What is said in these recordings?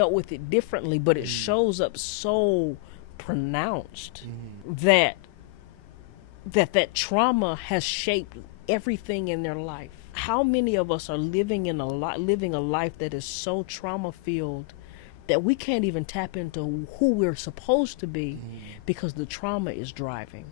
dealt with it differently, but it shows up so pronounced that that trauma has shaped everything in their life. How many of us are living living a life that is so trauma filled that we can't even tap into who we're supposed to be because the trauma is driving.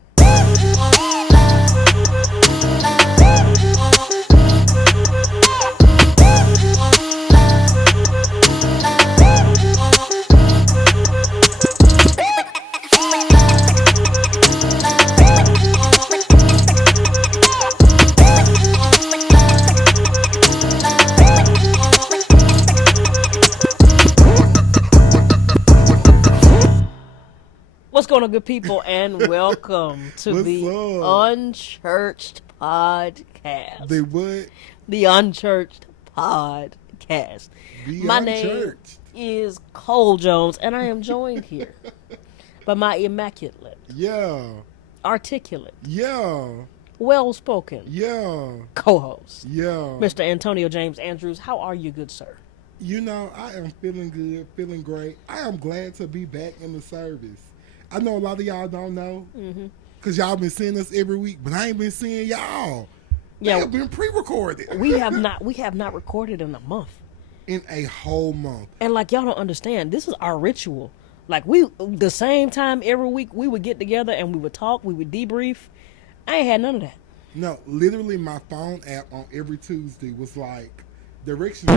What's going on, good people, and welcome to the Unchurched Podcast. The what? The Unchurched Podcast. My name is Cole Jones, and I am joined here by my immaculate, articulate, well-spoken, co-host, Mr. Antonio James Andrews. How are you, good sir? You know, I am feeling good, feeling great. I am glad to be back in the service. I know a lot of y'all don't know because y'all been seeing us every week, but I ain't been seeing y'all. Yeah, they have been pre-recorded. We have not recorded in a month. In a whole month. And like, y'all don't understand, this is our ritual. Like, the same time every week we would get together and we would talk, we would debrief. I ain't had none of that. No, literally my phone app on every Tuesday was like directions.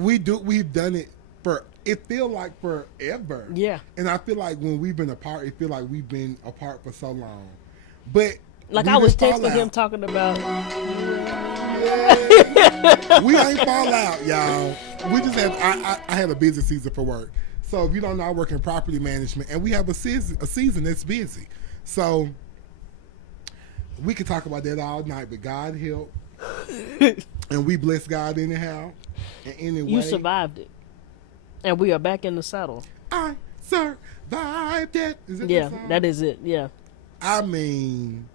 We've done it for, it feel like forever. Yeah. And I feel like when we've been apart, it feel like we've been apart for so long. But like, I was texting him talking about we ain't fall out, y'all. We just had I had a busy season for work. So if you don't know, I work in property management, and we have a season that's busy. So we could talk about that all night, but God help. And we bless God anyhow. And anyway, you survived it. And we are back in the saddle. I survived it. Is that the song? That is it. Yeah. I mean,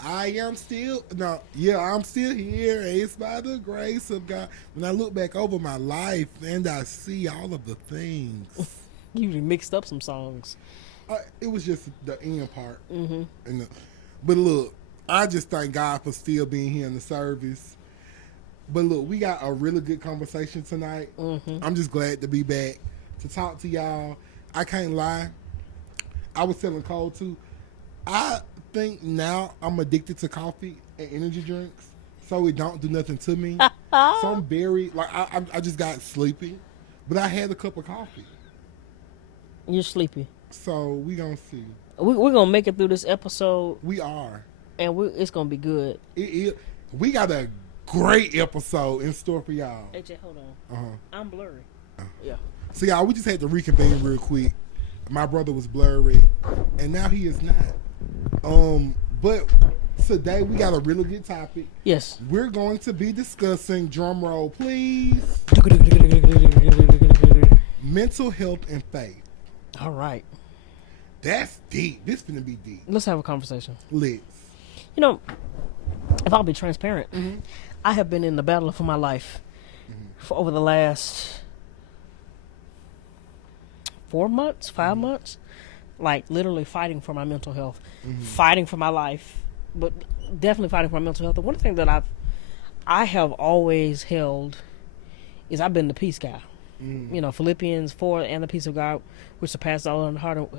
I'm still here. It's by the grace of God. When I look back over my life and I see all of the things. You mixed up some songs. It was just the end part. But look, I just thank God for still being here in the service. But look, we got a really good conversation tonight. I'm just glad to be back to talk to y'all. I can't lie. I was telling Cole too. I think now I'm addicted to coffee and energy drinks, so it don't do nothing to me. So I'm very I just got sleepy, but I had a cup of coffee. You're sleepy. So we gonna see. We're gonna make it through this episode. We are, and it's gonna be good. We got a great episode in store for y'all. AJ, hold on. I'm blurry. Yeah. So y'all, we just had to reconvene real quick. My brother was blurry, and now he is not. But today we got a really good topic. Yes. We're going to be discussing, drum roll please, mental health and faith. All right. That's deep. This finna be deep. Let's have a conversation. Let's. You know, if I'll be transparent, I have been in the battle for my life for over the last 4 months, 5 months, like literally fighting for my mental health, fighting for my life, but definitely fighting for my mental health. And one thing that I have always held is I've been the peace guy. You know, Philippians 4 and the peace of God, which surpasses all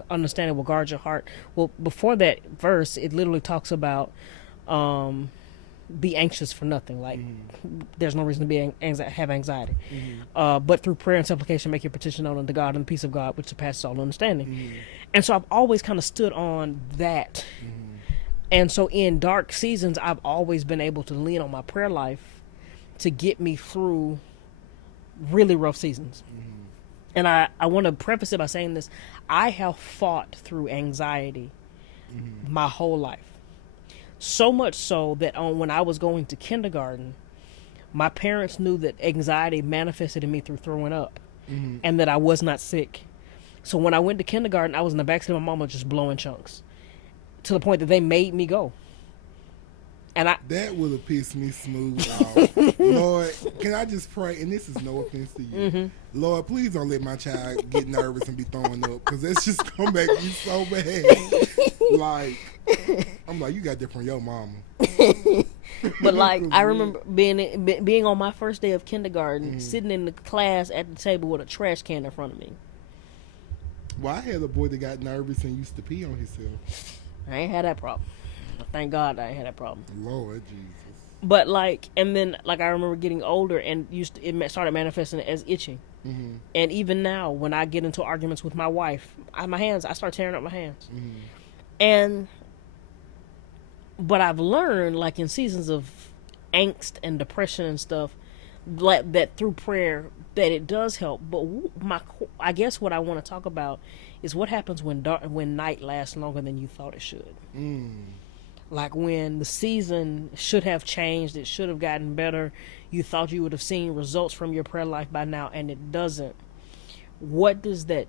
understanding, will guard your heart. Well, before that verse, it literally talks about be anxious for nothing. Like, there's no reason to be have anxiety. But through prayer and supplication, make your petition known unto God, and the peace of God, which surpasses all understanding. And so I've always kind of stood on that. And so in dark seasons, I've always been able to lean on my prayer life to get me through really rough seasons. And I want to preface it by saying this. I have fought through anxiety my whole life. So much so that when I was going to kindergarten, my parents knew that anxiety manifested in me through throwing up and that I was not sick. So when I went to kindergarten, I was in the backseat of my mama just blowing chunks to the point that they made me go. And that would have pissed me smooth off. Lord, can I just pray? And this is no offense to you. Lord, please don't let my child get nervous and be throwing up, because that's just gonna make me so bad. Like, I'm like, you got that from your mama. But like, I remember being on my first day of kindergarten, sitting in the class at the table with a trash can in front of me. Well, I had a boy that got nervous and used to pee on himself. I ain't had that problem. Thank God I ain't had that problem. Lord Jesus. But like, and then like I remember getting older and it started manifesting as itching. And even now, when I get into arguments with my wife, I start tearing up my hands. And but I've learned, like in seasons of angst and depression and stuff, like that through prayer, that it does help. But I guess what I want to talk about is what happens when night lasts longer than you thought it should. Like when the season should have changed, it should have gotten better. You thought you would have seen results from your prayer life by now, and it doesn't. What does that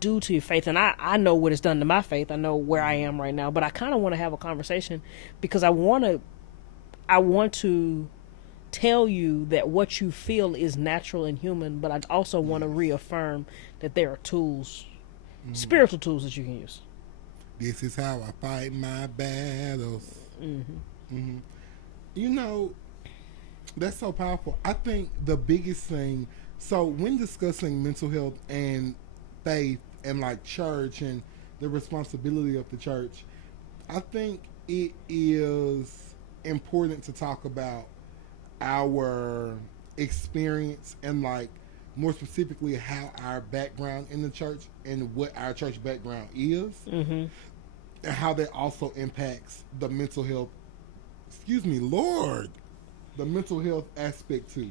do to your faith? And I know what it's done to my faith. I know where I am right now, but I kind of want to have a conversation because I want to tell you that what you feel is natural and human, but I also want to reaffirm that there are tools, spiritual tools that you can use. This is how I fight my battles. You know, that's so powerful. I think the biggest thing, so when discussing mental health and faith and like church and the responsibility of the church, I think it is important to talk about our experience and like more specifically how our background in the church and what our church background is, and how that also impacts the mental health, the mental health aspect too.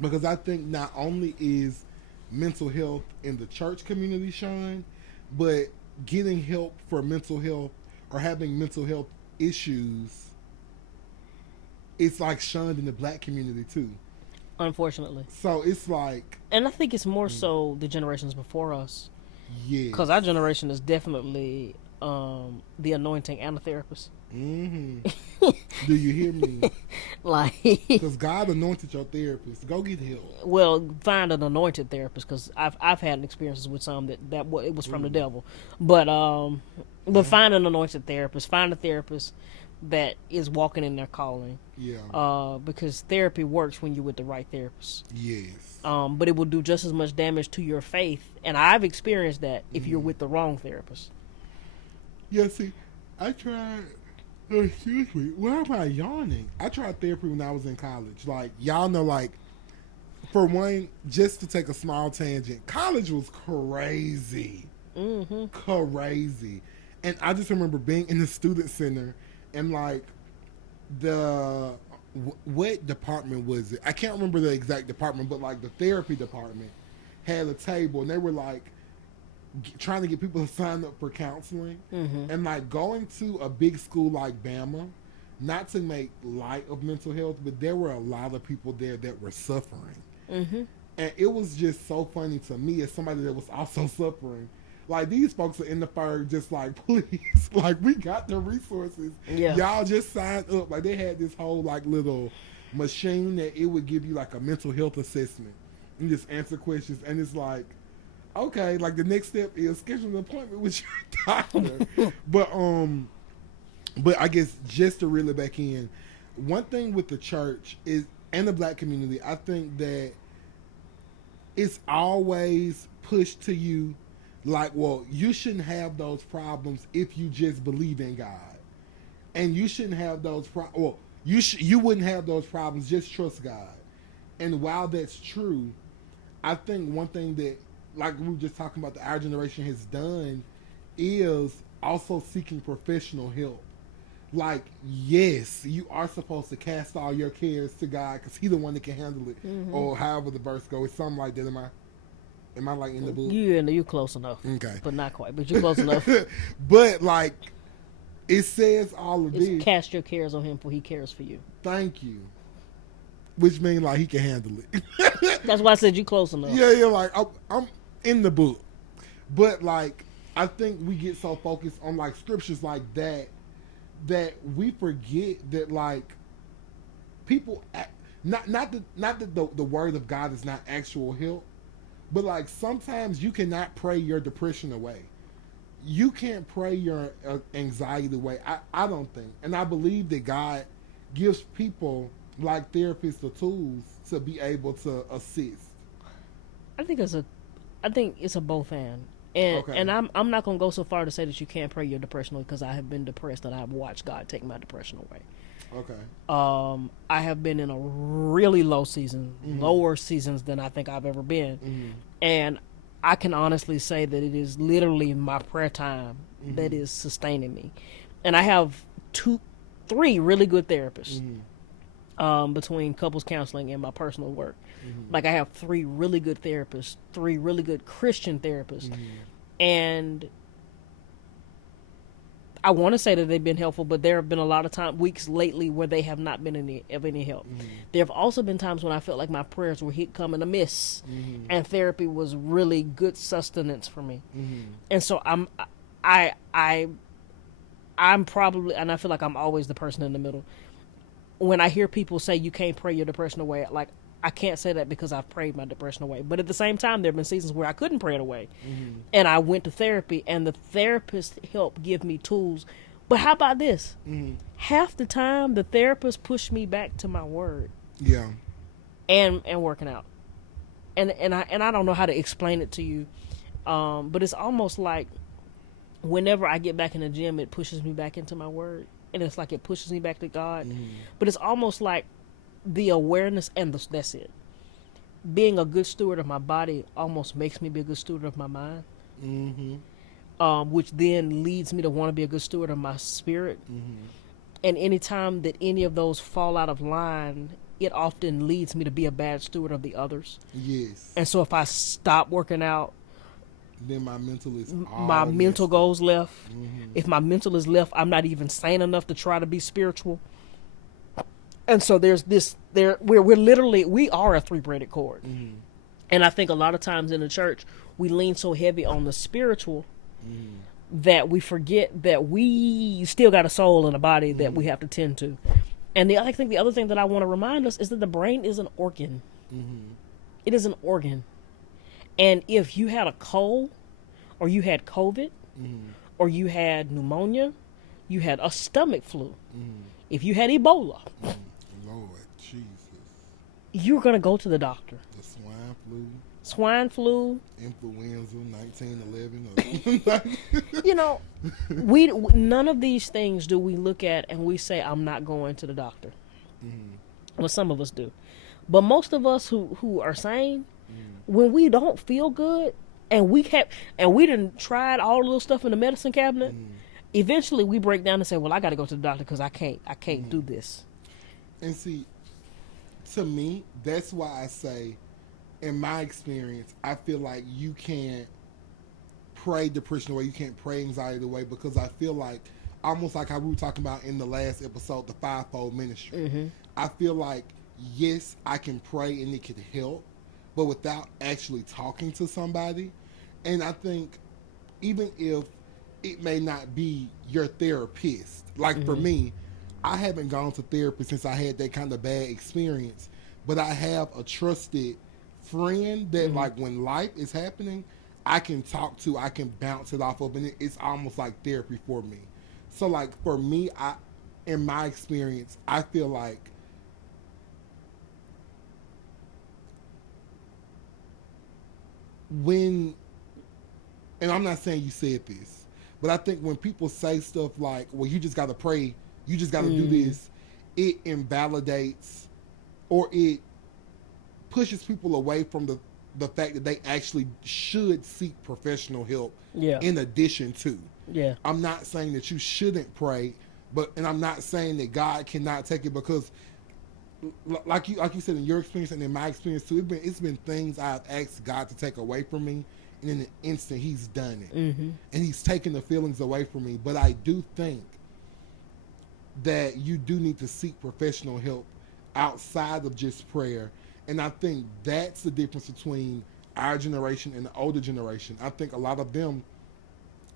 Because I think not only is mental health in the church community shunned, but getting help for mental health or having mental health issues, it's like shunned in the black community too. Unfortunately. So it's like, and I think it's more so the generations before us. Yeah. Because our generation is definitely the anointing and the therapist. Do you hear me? Like, because God anointed your therapist. Go get help. Well, find an anointed therapist, because I've had experiences with some that it was from the devil. But find an anointed therapist. Find a therapist that is walking in their calling. Yeah. Because therapy works when you're with the right therapist. Yes. But it will do just as much damage to your faith, and I've experienced that if you're with the wrong therapist. Yeah. See, I tried. Excuse me. Why am I yawning? I tried therapy when I was in college. Like, y'all know, like, for one, just to take a small tangent, college was crazy. Crazy. And I just remember being in the student center and, like, what department was it? I can't remember the exact department, but, like, the therapy department had a table, and they were, like, trying to get people to sign up for counseling. And like going to a big school like Bama, not to make light of mental health, but there were a lot of people there that were suffering. And it was just so funny to me as somebody that was also suffering. Like, these folks are in the fire just like, please, like, we got the resources. Yeah. Y'all just sign up. Like, they had this whole like little machine that it would give you like a mental health assessment and just answer questions. And it's like, okay, like the next step is schedule an appointment with your doctor. But I guess just to reel it back in, one thing with the church is, and the black community, I think that it's always pushed to you like, well, you shouldn't have those problems if you just believe in God. And you shouldn't have those you wouldn't have those problems, just trust God. And while that's true, I think one thing that, like we were just talking about, that our generation has done is also seeking professional help. Like, yes, you are supposed to cast all your cares to God because He's the one that can handle it. Or however the verse goes, something like that. Am I like in the book? You close enough. Okay, but not quite. But you're close enough. But like, it says all of this. Cast your cares on Him, for He cares for you. Thank you. Which means like He can handle it. That's why I said you close enough. Yeah. Like I'm in the book, but like I think we get so focused on like scriptures like that that we forget that like people not that the word of God is not actual help, but like sometimes you cannot pray your depression away. You can't pray your anxiety away. I don't think, and I believe that God gives people like therapists the tools to be able to assist. I think I think it's a both and Okay. and I'm not gonna go so far to say that you can't pray your depression away because I have been depressed and I've watched God take my depression away. Okay. I have been in a really low season, lower seasons than I think I've ever been, and I can honestly say that it is literally my prayer time that is sustaining me, and I have three really good therapists. Between couples counseling and my personal work. Like I have three really good therapists, three really good Christian therapists. And I want to say that they've been helpful, but there have been a lot of weeks lately where they have not been of any help. There have also been times when I felt like my prayers were coming amiss, and therapy was really good sustenance for me. And so I'm probably, and I feel like I'm always the person in the middle. When I hear people say you can't pray your depression away, like I can't say that because I've prayed my depression away. But at the same time, there have been seasons where I couldn't pray it away. And I went to therapy, and the therapist helped give me tools. But how about this? Half the time, the therapist pushed me back to my word. Yeah. And working out. And I don't know how to explain it to you. But it's almost like whenever I get back in the gym, it pushes me back into my word. And it's like it pushes me back to God. But it's almost like the awareness and that's it. Being a good steward of my body almost makes me be a good steward of my mind. Which then leads me to want to be a good steward of my spirit. And anytime that any of those fall out of line, it often leads me to be a bad steward of the others. Yes. And so if I stop working out, then my mental is my mental goes left. If my mental is left, I'm not even sane enough to try to be spiritual. And so there's this we are a three-braided cord. And I think a lot of times in the church we lean so heavy on the spiritual that we forget that we still got a soul and a body that we have to tend to. And I think the other thing that I want to remind us is that the brain is an organ. It is an organ. And if you had a cold, or you had COVID, or you had pneumonia, you had a stomach flu, if you had Ebola, Lord Jesus, you're going to go to the doctor. The Swine flu, influenza, 1911. You know, none of these things do we look at and we say, I'm not going to the doctor. Well, some of us do. But most of us who are sane, when we don't feel good and we done tried all the little stuff in the medicine cabinet, eventually we break down and say, well, I got to go to the doctor because I can't do this. And see, to me, that's why I say, in my experience, I feel like you can't pray depression away, you can't pray anxiety away, because I feel like, almost like how we were talking about in the last episode, the fivefold ministry. I feel like, yes, I can pray and it could help, but without actually talking to somebody. And I think even if it may not be your therapist, like for me, I haven't gone to therapy since I had that kind of bad experience, but I have a trusted friend that like when life is happening, I can talk to, I can bounce it off of, and it's almost like therapy for me. So like for me, in my experience, I feel like when, and I'm not saying you said this, but I think when people say stuff like, well, you just got to pray, you just got to do this, it invalidates or it pushes people away from the fact that they actually should seek professional help in addition to. I'm not saying that you shouldn't pray, and I'm not saying that God cannot take it, because like you said, in your experience and in my experience too, it's been things I've asked God to take away from me, and in an instant He's done it, and He's taken the feelings away from me. But I do think that you do need to seek professional help outside of just prayer, and I think that's the difference between our generation and the older generation. I think a lot of them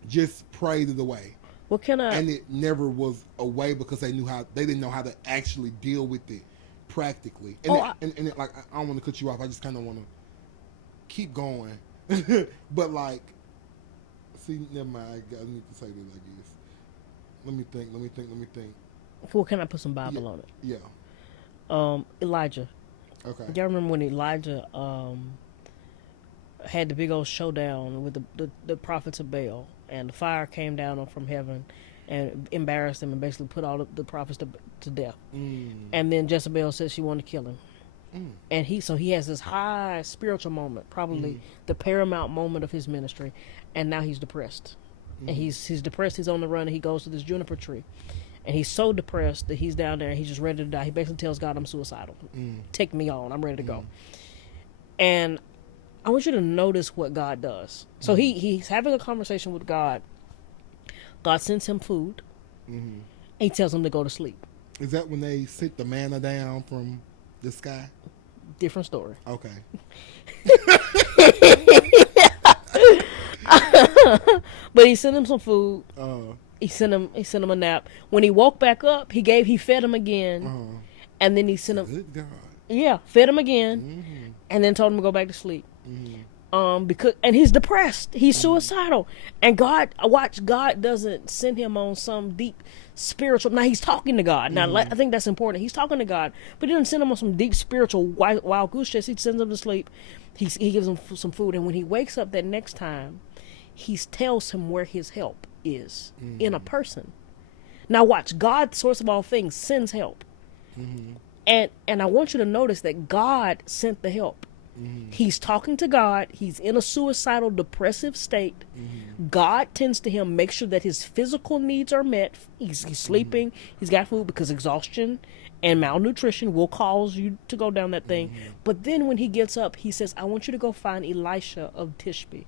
just prayed it away. What can I? And it never was a way because they didn't know how to actually deal with it practically. And like I don't want to cut you off. I just kind of want to keep going. But like, see, never mind. I need to say this. I guess. Let me think. Well, can I put some Bible on it? Yeah. Elijah. Okay. Y'all remember when Elijah had the big old showdown with the prophets of Baal, and the fire came down from heaven and embarrassed them and basically put all the prophets to death. And then Jezebel said she wanted to kill him. And he has this high spiritual moment, probably the paramount moment of his ministry, and now he's depressed. And he's depressed. He's on the run, and he goes to this juniper tree, and he's so depressed that he's down there and he's just ready to die. He basically tells God, "I'm suicidal. Take me on. I'm ready to go." And I want you to notice what God does. So he's having a conversation with God. God sends him food, and he tells him to go to sleep. Is that when they sit the manna down from the sky? Different story. Okay. But he sent him some food. He sent him a nap. When he woke back up, he fed him again, and then he sent him. Good God. Yeah, fed him again, and then told him to go back to sleep. Because he's depressed. He's suicidal, and God doesn't send him on some deep spiritual. Now he's talking to God. Now I think that's important. He's talking to God, but he doesn't send him on some deep spiritual wild goose chase. He sends him to sleep. He gives him some food, and when he wakes up that next time, he tells him where his help is in a person. Now watch, God, source of all things, sends help. And I want you to notice that God sent the help. He's talking to God. He's in a suicidal, depressive state. God tends to him, make sure that his physical needs are met. He's sleeping. He's got food, because exhaustion and malnutrition will cause you to go down that thing. But then when he gets up, he says, "I want you to go find Elisha of Tishbe."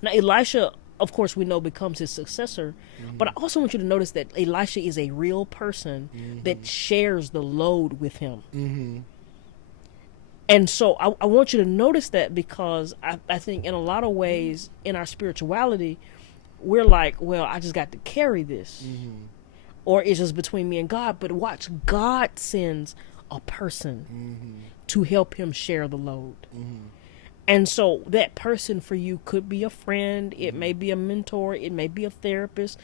Now Elisha, of course, we know becomes his successor. But I also want you to notice that Elisha is a real person that shares the load with him. And so I want you to notice that, because I think in a lot of ways in our spirituality, we're like, well, I just got to carry this. Or it's just between me and God. But watch, God sends a person to help him share the load. And so that person for you could be a friend. It may be a mentor. It may be a therapist.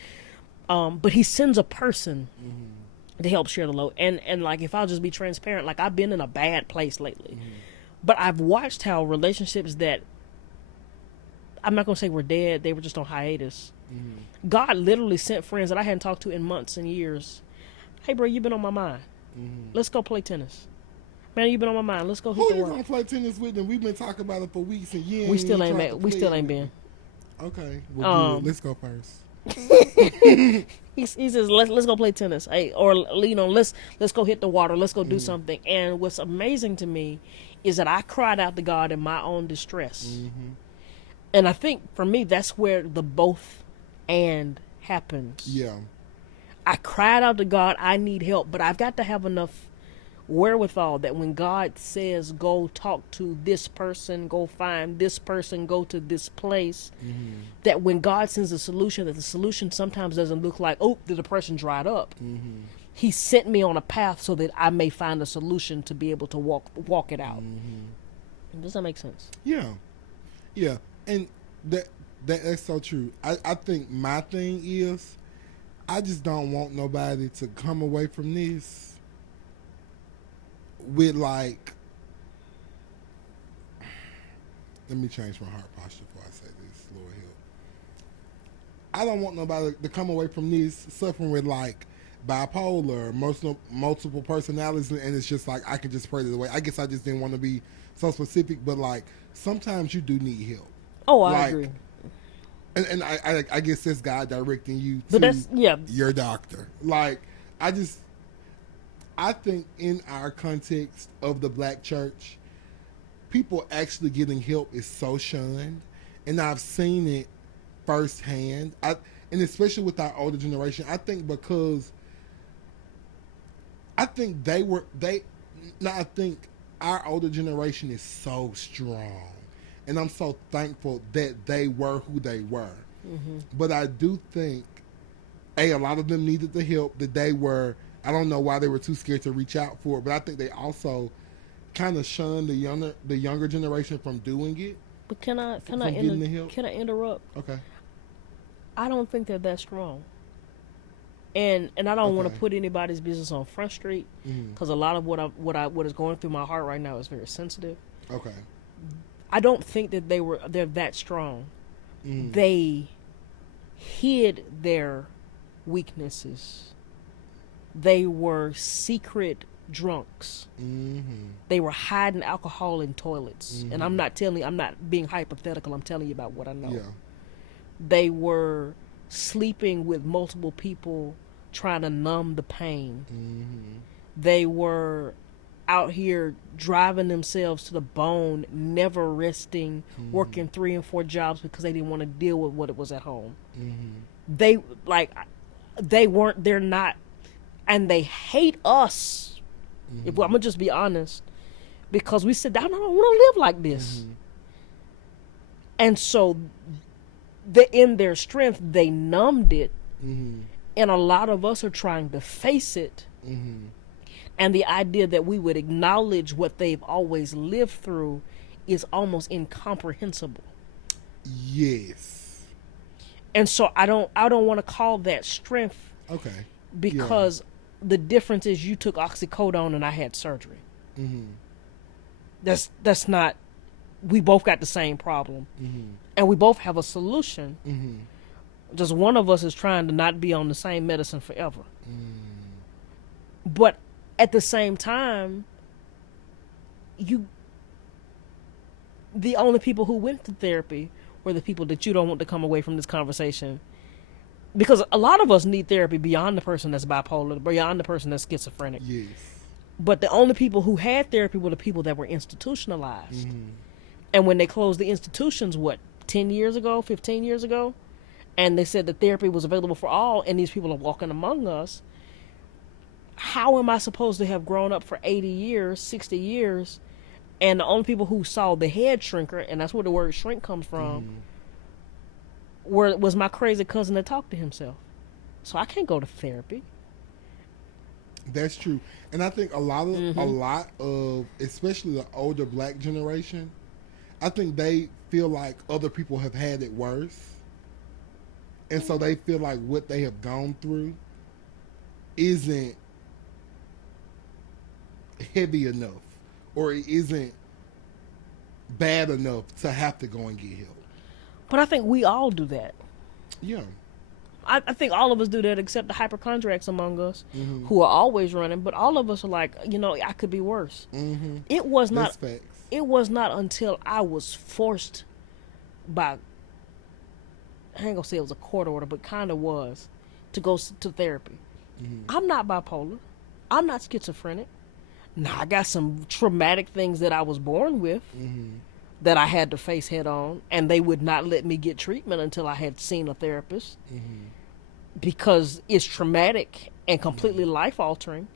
But he sends a person to help share the load. And like, if I'll just be transparent, like, I've been in a bad place lately. But I've watched how relationships that, I'm not going to say were dead, they were just on hiatus. God literally sent friends that I hadn't talked to in months and years. "Hey, bro, you've been on my mind. Let's go play tennis. Man, you've been on my mind. Let's go hit the Who you world." gonna play tennis with? And we've been talking about it for weeks and years. We still ain't been. Okay, well, good. Let's go first. He says, let's go play tennis. Hey, or let's go hit the water. Let's go do something. And what's amazing to me is that I cried out to God in my own distress. And I think for me, that's where the both and happens. Yeah. I cried out to God, I need help, but I've got to have enough wherewithal that when God says, go talk to this person, go find this person, go to this place, that when God sends a solution, that the solution sometimes doesn't look like, oh, the depression dried up. He sent me on a path so that I may find a solution to be able to walk it out. Does that make sense? Yeah. Yeah. And that's so true. I think my thing is, I just don't want nobody to come away from this with like, let me change my heart posture before I say this, Lord help. I don't want nobody to come away from this suffering with like bipolar, multiple personalities, and it's just like, I can just pray it away. I guess I just didn't want to be so specific, but like, sometimes you do need help. Oh, I agree. And I guess that's God directing you to your doctor. Like, I think in our context of the black church, people actually getting help is so shunned. And I've seen it firsthand. And especially with our older generation, I think because I think I think our older generation is so strong. And I'm so thankful that they were who they were. But I do think A lot of them needed the help that they were. I don't know why they were too scared to reach out for it, but I think they also kind of shunned the younger generation from doing it. But can I getting the help? can I interrupt? Okay. I don't think that that's wrong. And I don't want Okay. to put anybody's business on Front Street because a lot of what is going through my heart right now is very sensitive. Okay. I don't think that they're that strong. They hid their weaknesses. They were secret drunks. They were hiding alcohol in toilets. And I'm not being hypothetical. I'm telling you about what I know. Yeah. They were sleeping with multiple people trying to numb the pain. They were out here driving themselves to the bone, never resting, working 3 and 4 jobs because they didn't want to deal with what it was at home. They're not, and they hate us. If I'm gonna just be honest, because we said, I don't want to live like this. And so in their strength, they numbed it. And a lot of us are trying to face it. And the idea that we would acknowledge what they've always lived through is almost incomprehensible. Yes. And so I don't want to call that strength. Okay. Because the difference is you took oxycodone and I had surgery. That's not. We both got the same problem, and we both have a solution. Just one of us is trying to not be on the same medicine forever. But at the same time, the only people who went to therapy were the people that you don't want to come away from this conversation. Because a lot of us need therapy beyond the person that's bipolar, beyond the person that's schizophrenic. Yes. But the only people who had therapy were the people that were institutionalized. And when they closed the institutions, 10 years ago, 15 years ago, and they said that therapy was available for all, and these people are walking among us, how am I supposed to have grown up for 80 years, 60 years, and the only people who saw the head shrinker, and that's where the word shrink comes from, was my crazy cousin that talked to himself. So I can't go to therapy. That's true. And I think a lot of especially the older black generation, I think they feel like other people have had it worse. And so they feel like what they have gone through isn't heavy enough, or it isn't bad enough to have to go and get help. But I think we all do that. Yeah. I think all of us do that except the hypochondriacs among us who are always running. But all of us are like, I could be worse. It was not. That's facts. It was not until I was forced by, I ain't gonna say it was a court order, but kind of was, to go to therapy. I'm not bipolar. I'm not schizophrenic. Now, I got some traumatic things that I was born with that I had to face head on, and they would not let me get treatment until I had seen a therapist because it's traumatic and completely life altering.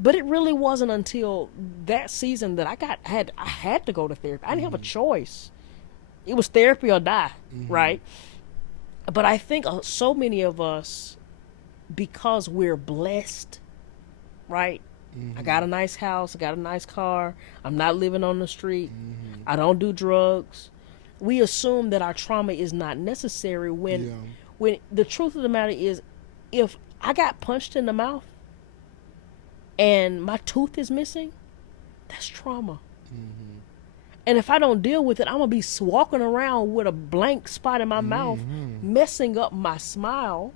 But it really wasn't until that season that I had to go to therapy. I didn't have a choice. It was therapy or die, right? But I think so many of us, because we're blessed, right? I got a nice house, I got a nice car, I'm not living on the street, I don't do drugs. We assume that our trauma is not necessary when the truth of the matter is, if I got punched in the mouth and my tooth is missing, that's trauma. And if I don't deal with it, I'm going to be walking around with a blank spot in my mouth, messing up my smile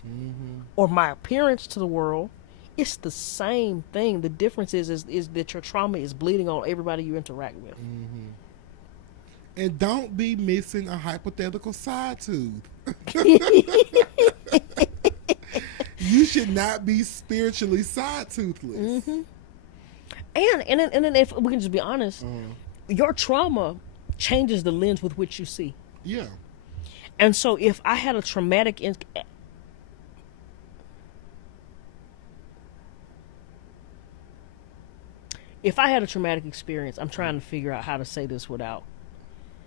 or my appearance to the world. It's the same thing. The difference is that your trauma is bleeding on everybody you interact with. And don't be missing a hypothetical side tooth. You should not be spiritually side toothless. And then if we can just be honest, your trauma changes the lens with which you see. Yeah. And so if I had a traumatic experience, I'm trying to figure out how to say this without.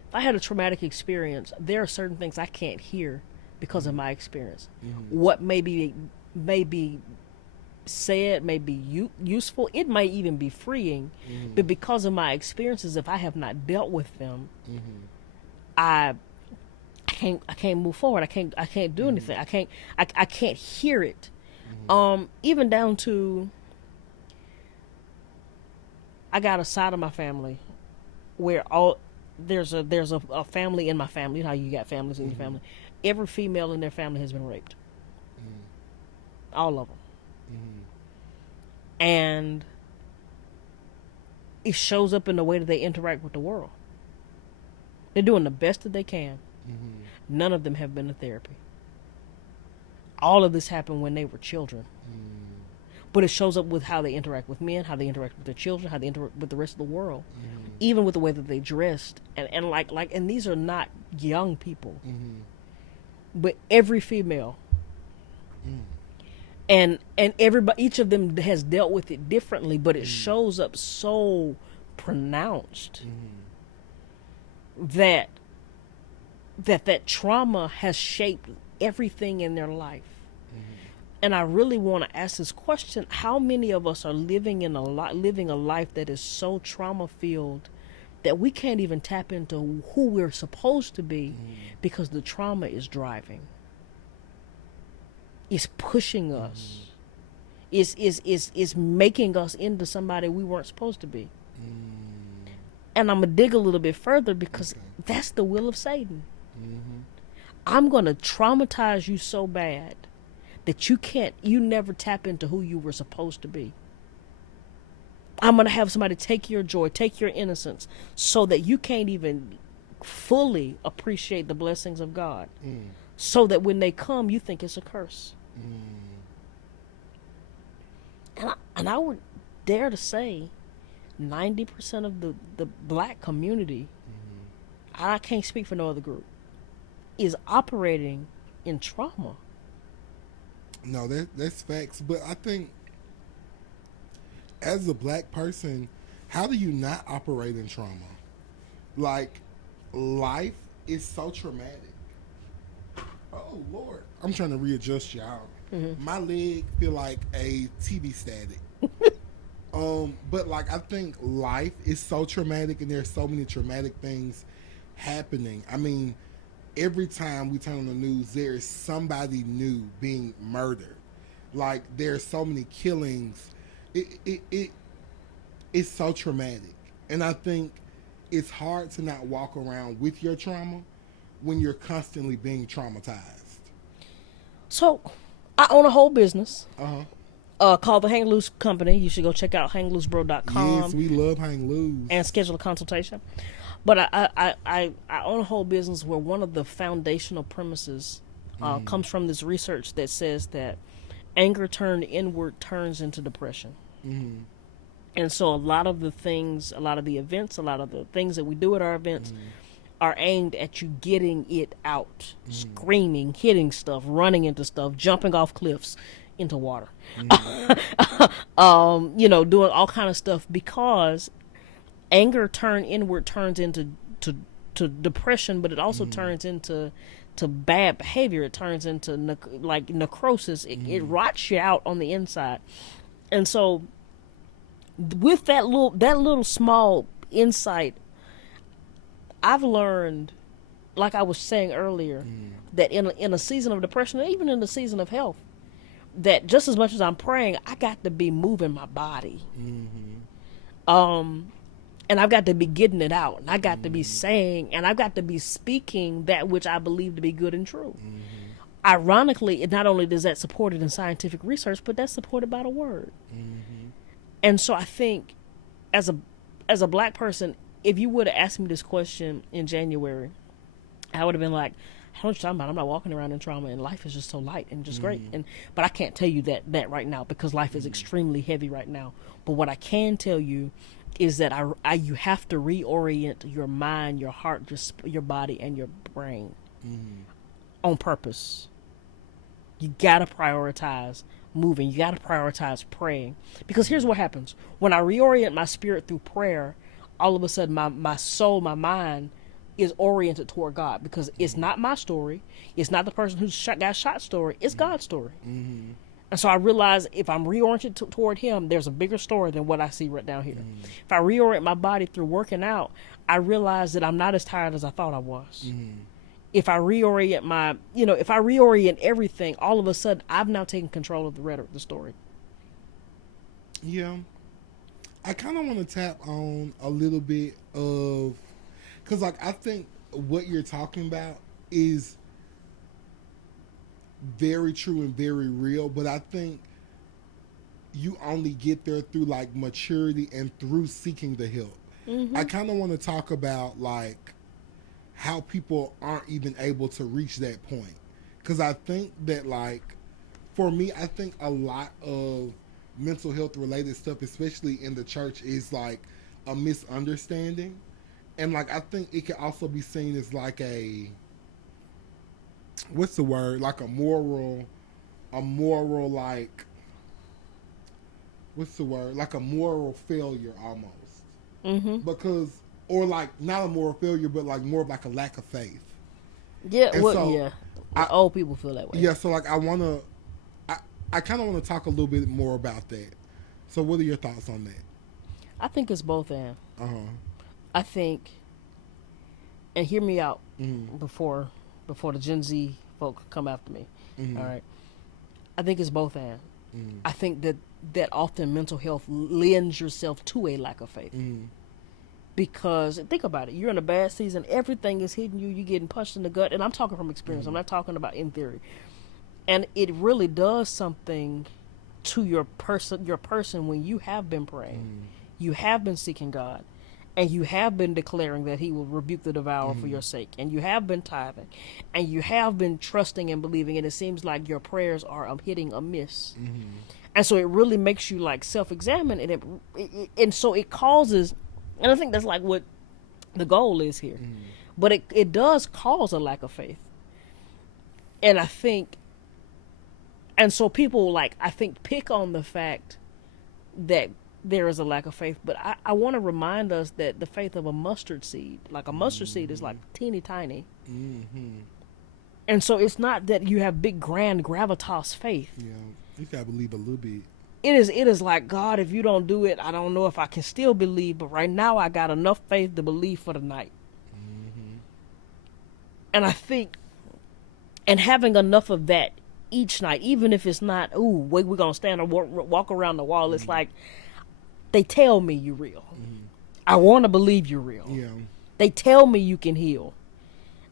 If I had a traumatic experience, there are certain things I can't hear because of my experience. What may be may be said, may be useful, it may even be freeing, but because of my experiences, if I have not dealt with them, I can't move forward. I can't do anything. I can't hear it. Even down to, I got a side of my family where there's a family in my family. You know how you got families in your family. Every female in their family has been raped. All of them. And it shows up in the way that they interact with the world. They're doing the best that they can. None of them have been to therapy. All of this happened when they were children. But it shows up with how they interact with men, how they interact with their children, how they interact with the rest of the world, even with the way that they dressed, and these are not young people, but every female, and everybody, each of them has dealt with it differently, but it shows up so pronounced that trauma has shaped everything in their life. And I really want to ask this question: how many of us are living a life that is so trauma filled that we can't even tap into who we're supposed to be because the trauma is driving, it's pushing us, is making us into somebody we weren't supposed to be. And I'm gonna dig a little bit further because that's the will of Satan. I'm gonna traumatize you so bad that you never tap into who you were supposed to be. I'm going to have somebody take your joy, take your innocence, so that you can't even fully appreciate the blessings of God. So that when they come, you think it's a curse. And I would dare to say 90% of the black community, I can't speak for no other group, is operating in trauma. No, that's facts. But I think as a black person, how do you not operate in trauma? Like, life is so traumatic. Oh, Lord. I'm trying to readjust y'all. My leg feel like a TV static. But like, I think life is so traumatic and there's so many traumatic things happening. I mean, every time we turn on the news, there is somebody new being murdered. Like, there's so many killings. It's so traumatic. And I think it's hard to not walk around with your trauma when you're constantly being traumatized. So, I own a whole business called the Hang Loose Company. You should go check out hangloosebro.com. Yes, we love Hang Loose. And schedule a consultation. But I own a whole business where one of the foundational premises comes from this research that says that anger turned inward turns into depression. And so a lot of the things, a lot of the events, a lot of the things that we do at our events are aimed at you getting it out, screaming, hitting stuff, running into stuff, jumping off cliffs into water, doing all kind of stuff, because anger turned inward turns into depression, but it also turns into bad behavior. It turns into necrosis. It rots you out on the inside. And so with that little small insight, I've learned, like I was saying earlier, that in a season of depression, even in the season of health, that just as much as I'm praying, I got to be moving my body. And I've got to be getting it out. And I got to be saying, and I've got to be speaking that which I believe to be good and true. Ironically, it not only does that supported in scientific research, but that's supported by the word. And so I think as a black person, if you would have asked me this question in January, I would have been like, I don't know what you're talking about. I'm not walking around in trauma, and life is just so light and just great. But I can't tell you that right now, because life is extremely heavy right now. But what I can tell you is that you have to reorient your mind, your heart, your body, and your brain on purpose. You got to prioritize moving. You got to prioritize praying. Because here's what happens. When I reorient my spirit through prayer, all of a sudden my soul, my mind is oriented toward God, because it's not my story. It's not the person who got shot story. It's God's story. And so I realize if I'm reoriented toward him, there's a bigger story than what I see right down here. If I reorient my body through working out, I realize that I'm not as tired as I thought I was. If I reorient if I reorient everything, all of a sudden I've now taken control of the rhetoric, the story. Yeah. I kind of want to tap on a little bit of, because like I think what you're talking about is very true and very real, but I think you only get there through like maturity and through seeking the help. I kind of want to talk about like how people aren't even able to reach that point, because I think that like for me, I think a lot of mental health related stuff, especially in the church, is like a misunderstanding, and like I think it can also be seen as like a, what's the word, like a moral like, what's the word, like a moral failure almost, because, or like not a moral failure but like more of like a lack of faith. Yeah, And well, so yeah. Old people feel that way. yeah, so like I kind of want to talk a little bit more about that. So what are your thoughts on that? I think it's both and. Uh-huh. I think, and hear me out before the Gen Z folk come after me. All right. I think it's both and. I think that often mental health lends yourself to a lack of faith. Because think about it, you're in a bad season, everything is hitting you, you're getting punched in the gut, and I'm talking from experience. I'm not talking about in theory. And it really does something to your person when you have been praying, you have been seeking God, and you have been declaring that he will rebuke the devourer for your sake, and you have been tithing, and you have been trusting and believing, and it seems like your prayers are hitting a miss. And so it really makes you like self-examine, and and so it causes, and I think that's like what the goal is here, but it does cause a lack of faith. And I think, and so people like, I think, pick on the fact that there is a lack of faith, but I want to remind us that the faith of a mustard seed, like a mustard seed is like teeny tiny. And so it's not that you have big grand gravitas faith. Yeah, you gotta believe a little bit. It is like, God, if you don't do it, I don't know if I can still believe, but right now I got enough faith to believe for the night. And I think, and having enough of that each night, even if it's not, we're going to stand and walk around the wall, it's like, they tell me you're real. I want to believe you're real. Yeah. They tell me you can heal.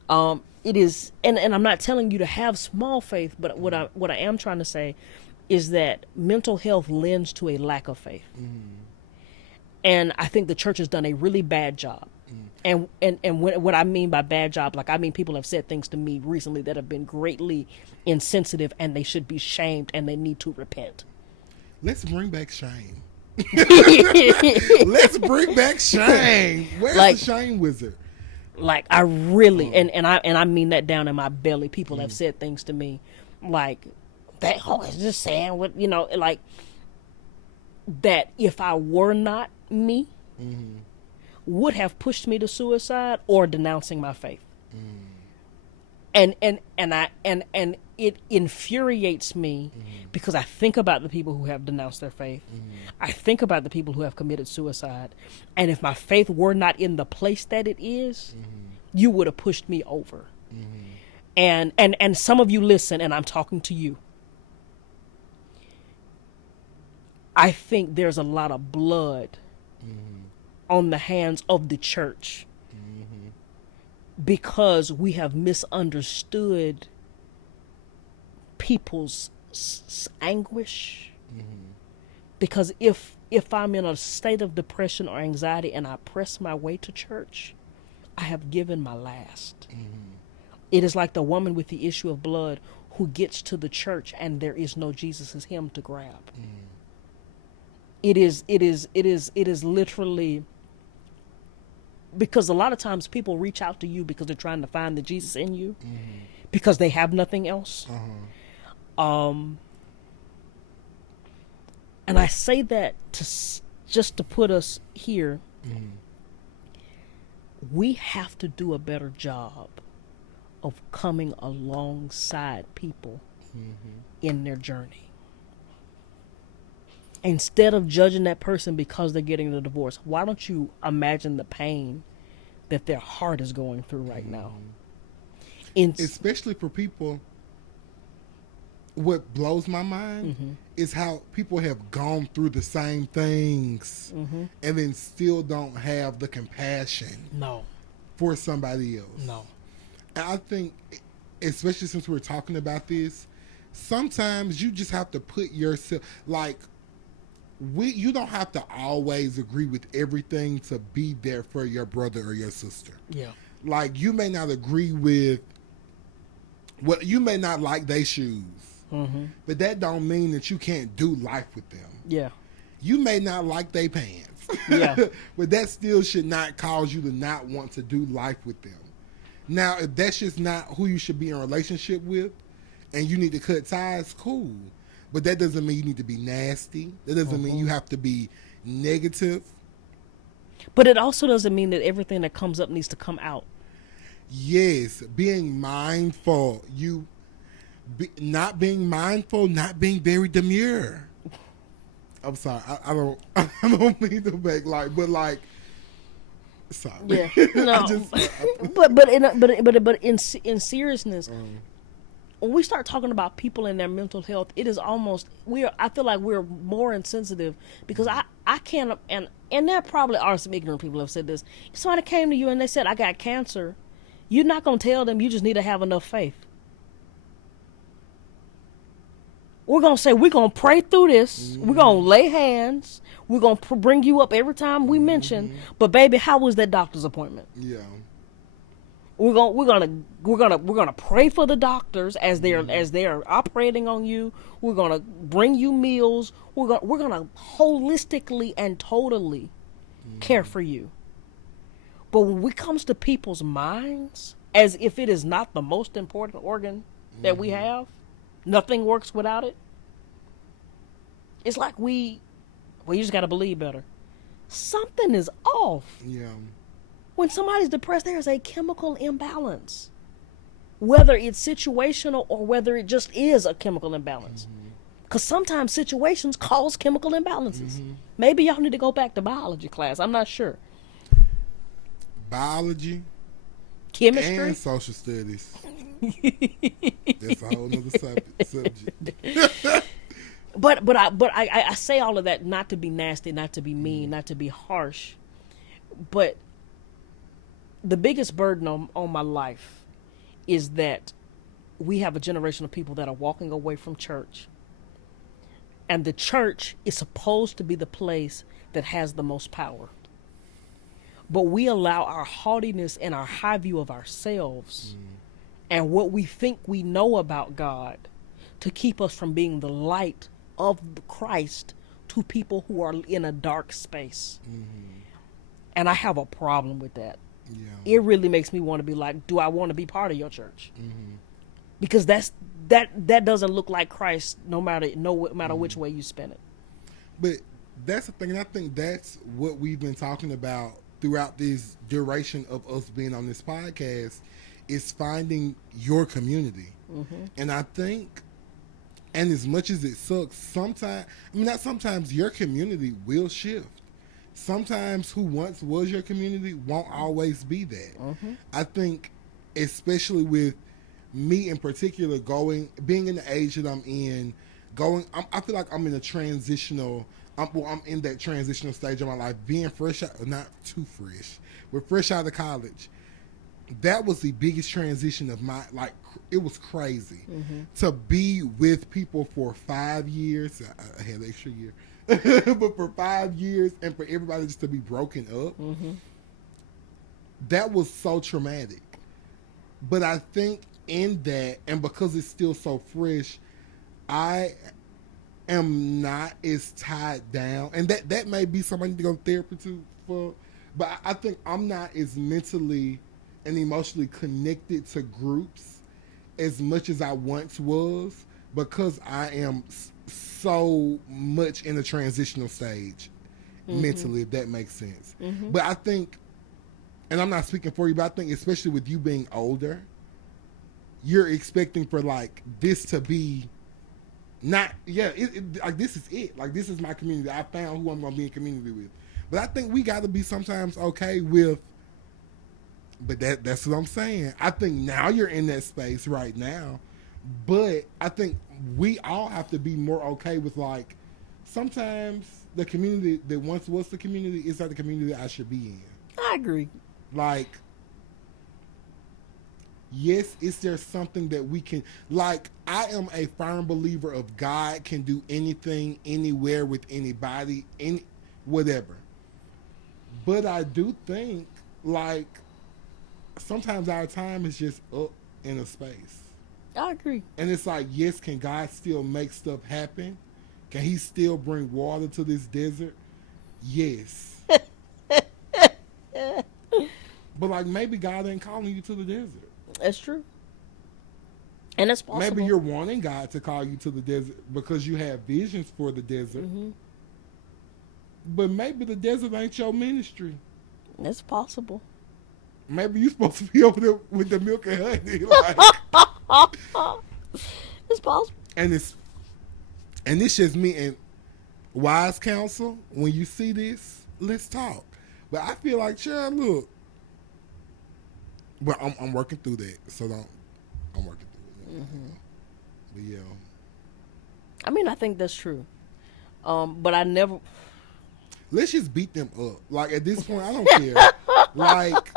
It is, and I'm not telling you to have small faith, but what I am trying to say is that mental health lends to a lack of faith. And I think the church has done a really bad job. And what I mean by bad job, like I mean people have said things to me recently that have been greatly insensitive, and they should be shamed and they need to repent. Let's bring back shame. Let's bring back shame. Where's the shame wizard? Like I really, and I mean that down in my belly. People have said things to me like that. Oh, it's just saying what, like that. If I were not me, would have pushed me to suicide or denouncing my faith. And it infuriates me because I think about the people who have denounced their faith. I think about the people who have committed suicide. And if my faith were not in the place that it is, you would have pushed me over. And some of you listen, and I'm talking to you. I think there's a lot of blood on the hands of the church because we have misunderstood people's anguish. Because if I'm in a state of depression or anxiety and I press my way to church, I have given my last. It is like the woman with the issue of blood who gets to the church and there is no Jesus' hymn to grab. It is literally, because a lot of times people reach out to you because they're trying to find the Jesus in you, because they have nothing else. And I say that just to put us here. We have to do a better job of coming alongside people in their journey. instead of judging that person because they're getting the divorce, why don't you imagine the pain that their heart is going through right now? Especially for people, what blows my mind is how people have gone through the same things and then still don't have the compassion for somebody else. No. And I think, especially since we're talking about this, sometimes you just have to put yourself, like, you don't have to always agree with everything to be there for your brother or your sister. Yeah. Like, you may not agree with you may not like their shoes, but that don't mean that you can't do life with them. Yeah. You may not like their pants, but that still should not cause you to not want to do life with them. Now, if that's just not who you should be in a relationship with, and you need to cut ties, cool. But that doesn't mean you need to be nasty. That doesn't mean you have to be negative. But it also doesn't mean that everything that comes up needs to come out. Yes, being mindful. Not being mindful, not being very demure. I'm sorry. I don't mean to make but like. Sorry. Yeah. No. But in seriousness. When we start talking about people and their mental health, it is almost I feel like we're more insensitive because I can't, and there probably are some ignorant people who have said this. If somebody came to you and they said, I got cancer, you're not going to tell them you just need to have enough faith. We're going to say, we're going to pray through this. We're going to lay hands. We're going to bring you up every time we mention, but baby, how was that doctor's appointment? Yeah. We're gonna pray for the doctors as they're operating on you. We're gonna bring you meals. We're gonna holistically and totally care for you. But when it comes to people's minds, as if it is not the most important organ that we have, nothing works without it. It's like we just gotta believe better. Something is off. Yeah. When somebody's depressed, there's a chemical imbalance. Whether it's situational or whether it just is a chemical imbalance. Because sometimes situations cause chemical imbalances. Maybe y'all need to go back to biology class. I'm not sure. Biology, chemistry, and social studies. That's a whole other subject. But I say all of that not to be nasty, not to be mean, not to be harsh, but the biggest burden on my life is that we have a generation of people that are walking away from church. And the church is supposed to be the place that has the most power. But we allow our haughtiness and our high view of ourselves and what we think we know about God to keep us from being the light of Christ to people who are in a dark space. And I have a problem with that. Yeah. It really makes me want to be like, do I want to be part of your church? Because that doesn't look like Christ no matter which way you spin it. But that's the thing, and I think that's what we've been talking about throughout this duration of us being on this podcast, is finding your community. And I think, and as much as it sucks, sometimes your community will shift. Sometimes who once was your community won't always be that. I think, especially with me in particular, being in the age that I'm in, I feel like I'm in a transitional. I'm in that transitional stage of my life, being fresh out, not too fresh, but fresh out of college. That was the biggest transition of my, like, it was crazy to be with people for 5 years. I had an extra year. But for 5 years, and for everybody just to be broken up, that was so traumatic. But I think in that, and because it's still so fresh, I am not as tied down, and that may be something I need to go to therapy for. But I think I'm not as mentally and emotionally connected to groups as much as I once was, because I am so much in a transitional stage mentally, if that makes sense. But I think, and I'm not speaking for you, but I think especially with you being older, you're expecting for like this to be Not yeah, like this is it. Like this is my community. I found who I'm gonna be in community with. But I think we got to be sometimes okay with. But that's what I'm saying. I think now you're in that space right now. But I think we all have to be more okay with like sometimes the community that once was the community is not the community I should be in. I agree. Like, yes, is there something that we can like? I am a firm believer of God can do anything, anywhere, with anybody, any whatever. But I do think like sometimes our time is just up in a space. I agree. And it's like, yes, can God still make stuff happen? Can he still bring water to this desert? Yes. But like maybe God ain't calling you to the desert. That's true. And that's possible. Maybe you're wanting God to call you to the desert because you have visions for the desert. Mm-hmm. But maybe the desert ain't your ministry. That's possible. Maybe you're supposed to be over there with the milk and honey. Like. It's possible. And it's just me and wise counsel. When you see this, let's talk. But I feel like, child, look. But I'm working through that, so I'm working through it. Mm-hmm. But yeah. I mean, I think that's true. But I never. Let's just beat them up. Like at this point, I don't care. Like.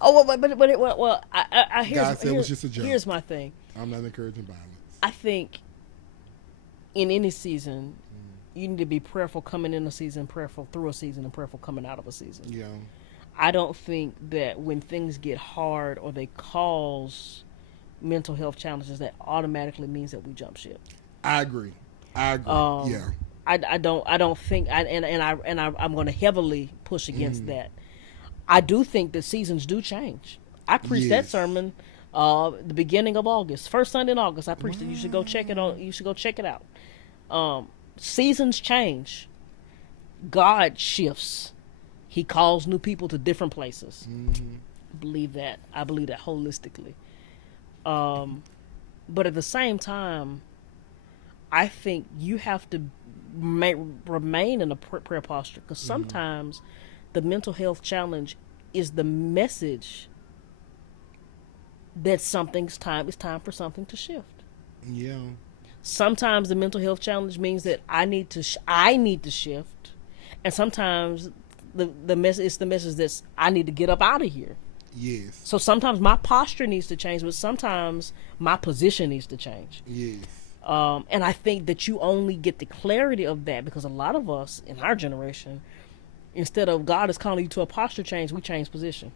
Oh well, I God said it was just a joke. Here's my thing. I'm not encouraging violence. I think in any season, you need to be prayerful coming in a season, prayerful through a season, and prayerful coming out of a season. Yeah. I don't think that when things get hard or they cause mental health challenges, that automatically means that we jump ship. I agree. Yeah. I don't think, I'm going to heavily push against that. I do think that seasons do change. I preached that sermon the beginning of August, first Sunday in August. I preached it. You should go check it on. You should go check it out. Seasons change. God shifts. He calls new people to different places. Mm-hmm. I believe that holistically. But at the same time, I think you have to remain in a prayer posture because sometimes the mental health challenge is the message that it's time for something to shift. Yeah. Sometimes the mental health challenge means that I need to shift, and sometimes the message that I need to get up out of here. Yes. So sometimes my posture needs to change, but sometimes my position needs to change. Yes. And I think that you only get the clarity of that because a lot of us in our generation, instead of God is calling you to a posture change, we change position.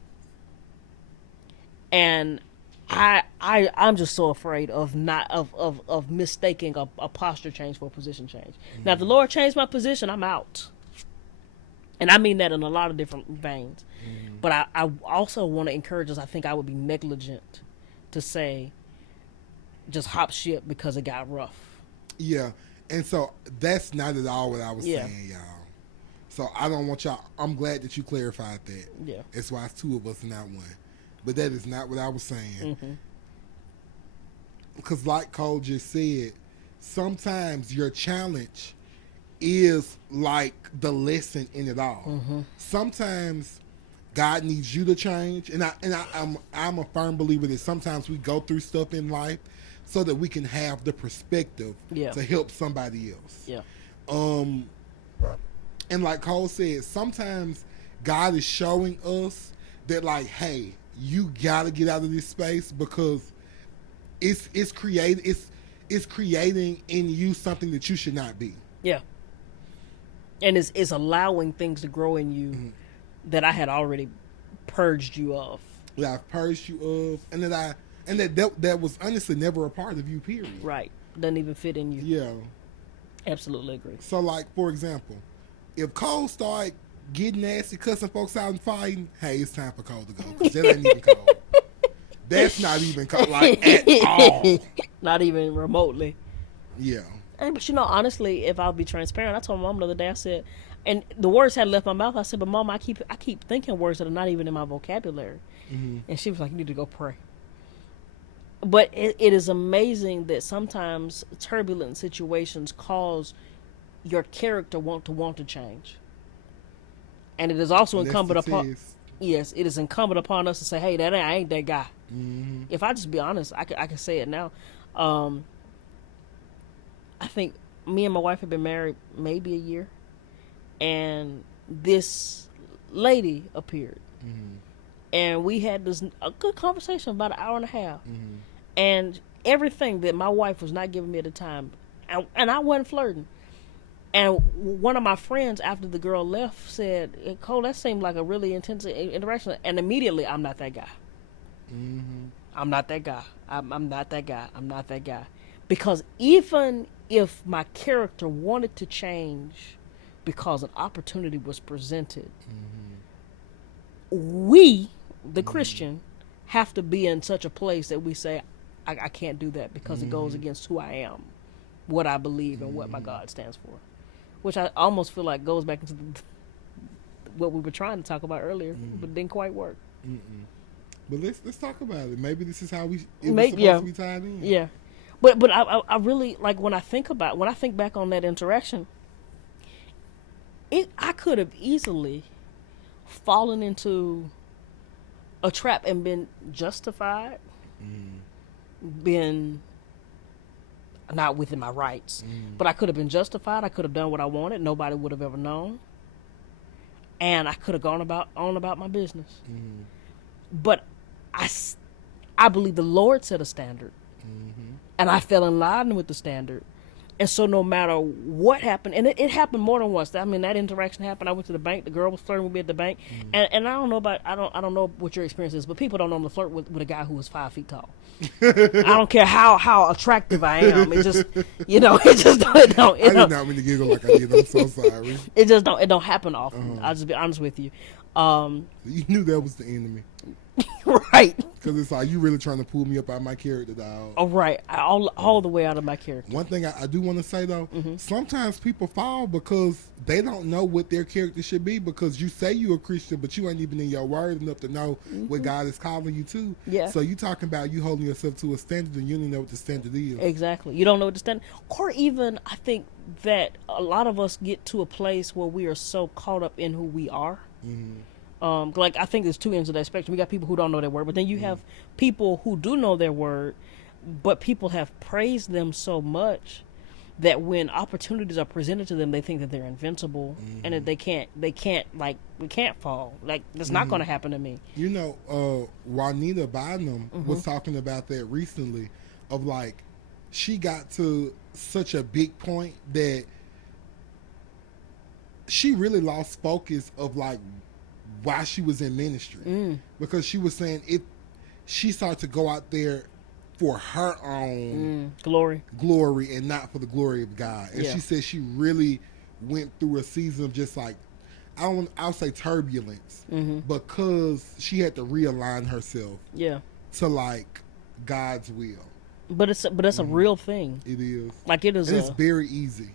And I'm just so afraid of mistaking a posture change for a position change. Mm-hmm. Now, if the Lord changed my position, I'm out. And I mean that in a lot of different veins. Mm-hmm. But I also want to encourage us. I think I would be negligent to say just hop ship because it got rough. Yeah. And so that's not at all what I was saying, y'all. So I don't want y'all. I'm glad that you clarified that. Yeah. That's why it's two of us and not one. But that is not what I was saying. Because like Cole just said, sometimes your challenge is like the lesson in it all. Mm-hmm. Sometimes God needs you to change, and I'm a firm believer that sometimes we go through stuff in life so that we can have the perspective to help somebody else. Yeah. And like Cole said, sometimes God is showing us that, like, hey, you gotta get out of this space because it's creating in you something that you should not be. Yeah. And it's allowing things to grow in you that I had already purged you of. That I've purged you of, and that was honestly never a part of you. Period. Right. Doesn't even fit in you. Yeah. Absolutely agree. So, like, for example, if Cole started getting nasty, cussing folks out and fighting, hey, it's time for Cole to go because that ain't even Cole. That's not even Cole, like, at all. Not even remotely. Yeah. But honestly, if I'll be transparent, I told my mom the other day, I said, and the words had left my mouth. I said, but Mom, I keep thinking words that are not even in my vocabulary. Mm-hmm. And she was like, you need to go pray. But it is amazing that sometimes turbulent situations cause your character want to change. And it is also And that's the incumbent upon, test. yes, it is incumbent upon us to say, hey, I ain't that guy. Mm-hmm. If I just be honest, I can say it now. Um, I think me and my wife have been married maybe a year, and this lady appeared, Mm-hmm. and we had a good conversation about an hour and a half, Mm-hmm. and everything that my wife was not giving me at the time, and I wasn't flirting. And one of my friends, after the girl left, said, "Cole, that seemed like a really intense interaction." And immediately, I'm not that guy. Mm-hmm. I'm not that guy. I'm not that guy. I'm not that guy. Because even if my character wanted to change because an opportunity was presented, we, the Christian, have to be in such a place that we say, I can't do that because it goes against who I am, what I believe, and what my God stands for. Which I almost feel like goes back into what we were trying to talk about earlier, but didn't quite work. Mm-mm. But let's talk about it. Maybe this is how it was supposed to be tied in. Yeah, but I really like when I think back on that interaction. I could have easily fallen into a trap and been justified, been not within my rights, but I could have been justified. I could have done what I wanted. Nobody would have ever known, and I could have gone on about my business. But I believe the Lord set a standard, and I fell in line with the standard. And so no matter what happened, and it happened more than once. I mean, that interaction happened. I went to the bank. The girl was flirting with me at the bank, and I don't know what your experience is, but people don't normally flirt with a guy who is 5 feet tall. I don't care how attractive I am. It just, it don't. I did not mean to giggle like I did. I'm so sorry. It don't happen often. I'll just be honest with you. You knew that was the enemy. Right. Because it's like, you really trying to pull me up out of my character, dog. Oh, right. All the way out of my character. One thing I do want to say, though, sometimes people fall because they don't know what their character should be, because you say you're a Christian, but you ain't even in your word enough to know what God is calling you to. Yeah. So you talking about you holding yourself to a standard and you don't know what the standard is. Exactly. You don't know what the standard. Or even, I think that a lot of us get to a place where we are so caught up in who we are. Like, I think there's two ends of that spectrum. We got people who don't know their word, but then you have people who do know their word, but people have praised them so much that when opportunities are presented to them, they think that they're invincible and that they can't like, we can't fall. Like, that's not going to happen to me. You know, Juanita Bynum was talking about that recently, of like, she got to such a big point that she really lost focus of like why she was in ministry, because she was saying she started to go out there for her own glory and not for the glory of God. And she said she really went through a season of just like, I'll say turbulence, because she had to realign herself to like God's will. But it's a real thing. It is. Like, it is, and it's very easy.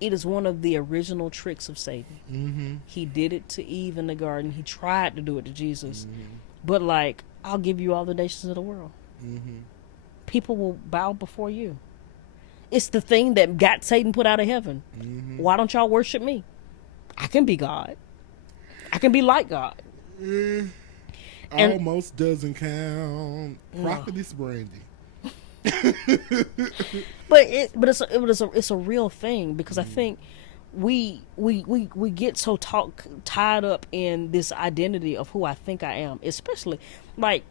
It is one of the original tricks of Satan. He did it to Eve in the garden. He tried to do it to Jesus. But like, I'll give you all the nations of the world. People will bow before you. It's the thing that got Satan put out of heaven. Why don't y'all worship me? I can be God. I can be like God. Almost doesn't count. Prophetess Brandy. But it's a real thing, because I think we get so tied up in this identity of who I think I am, especially like,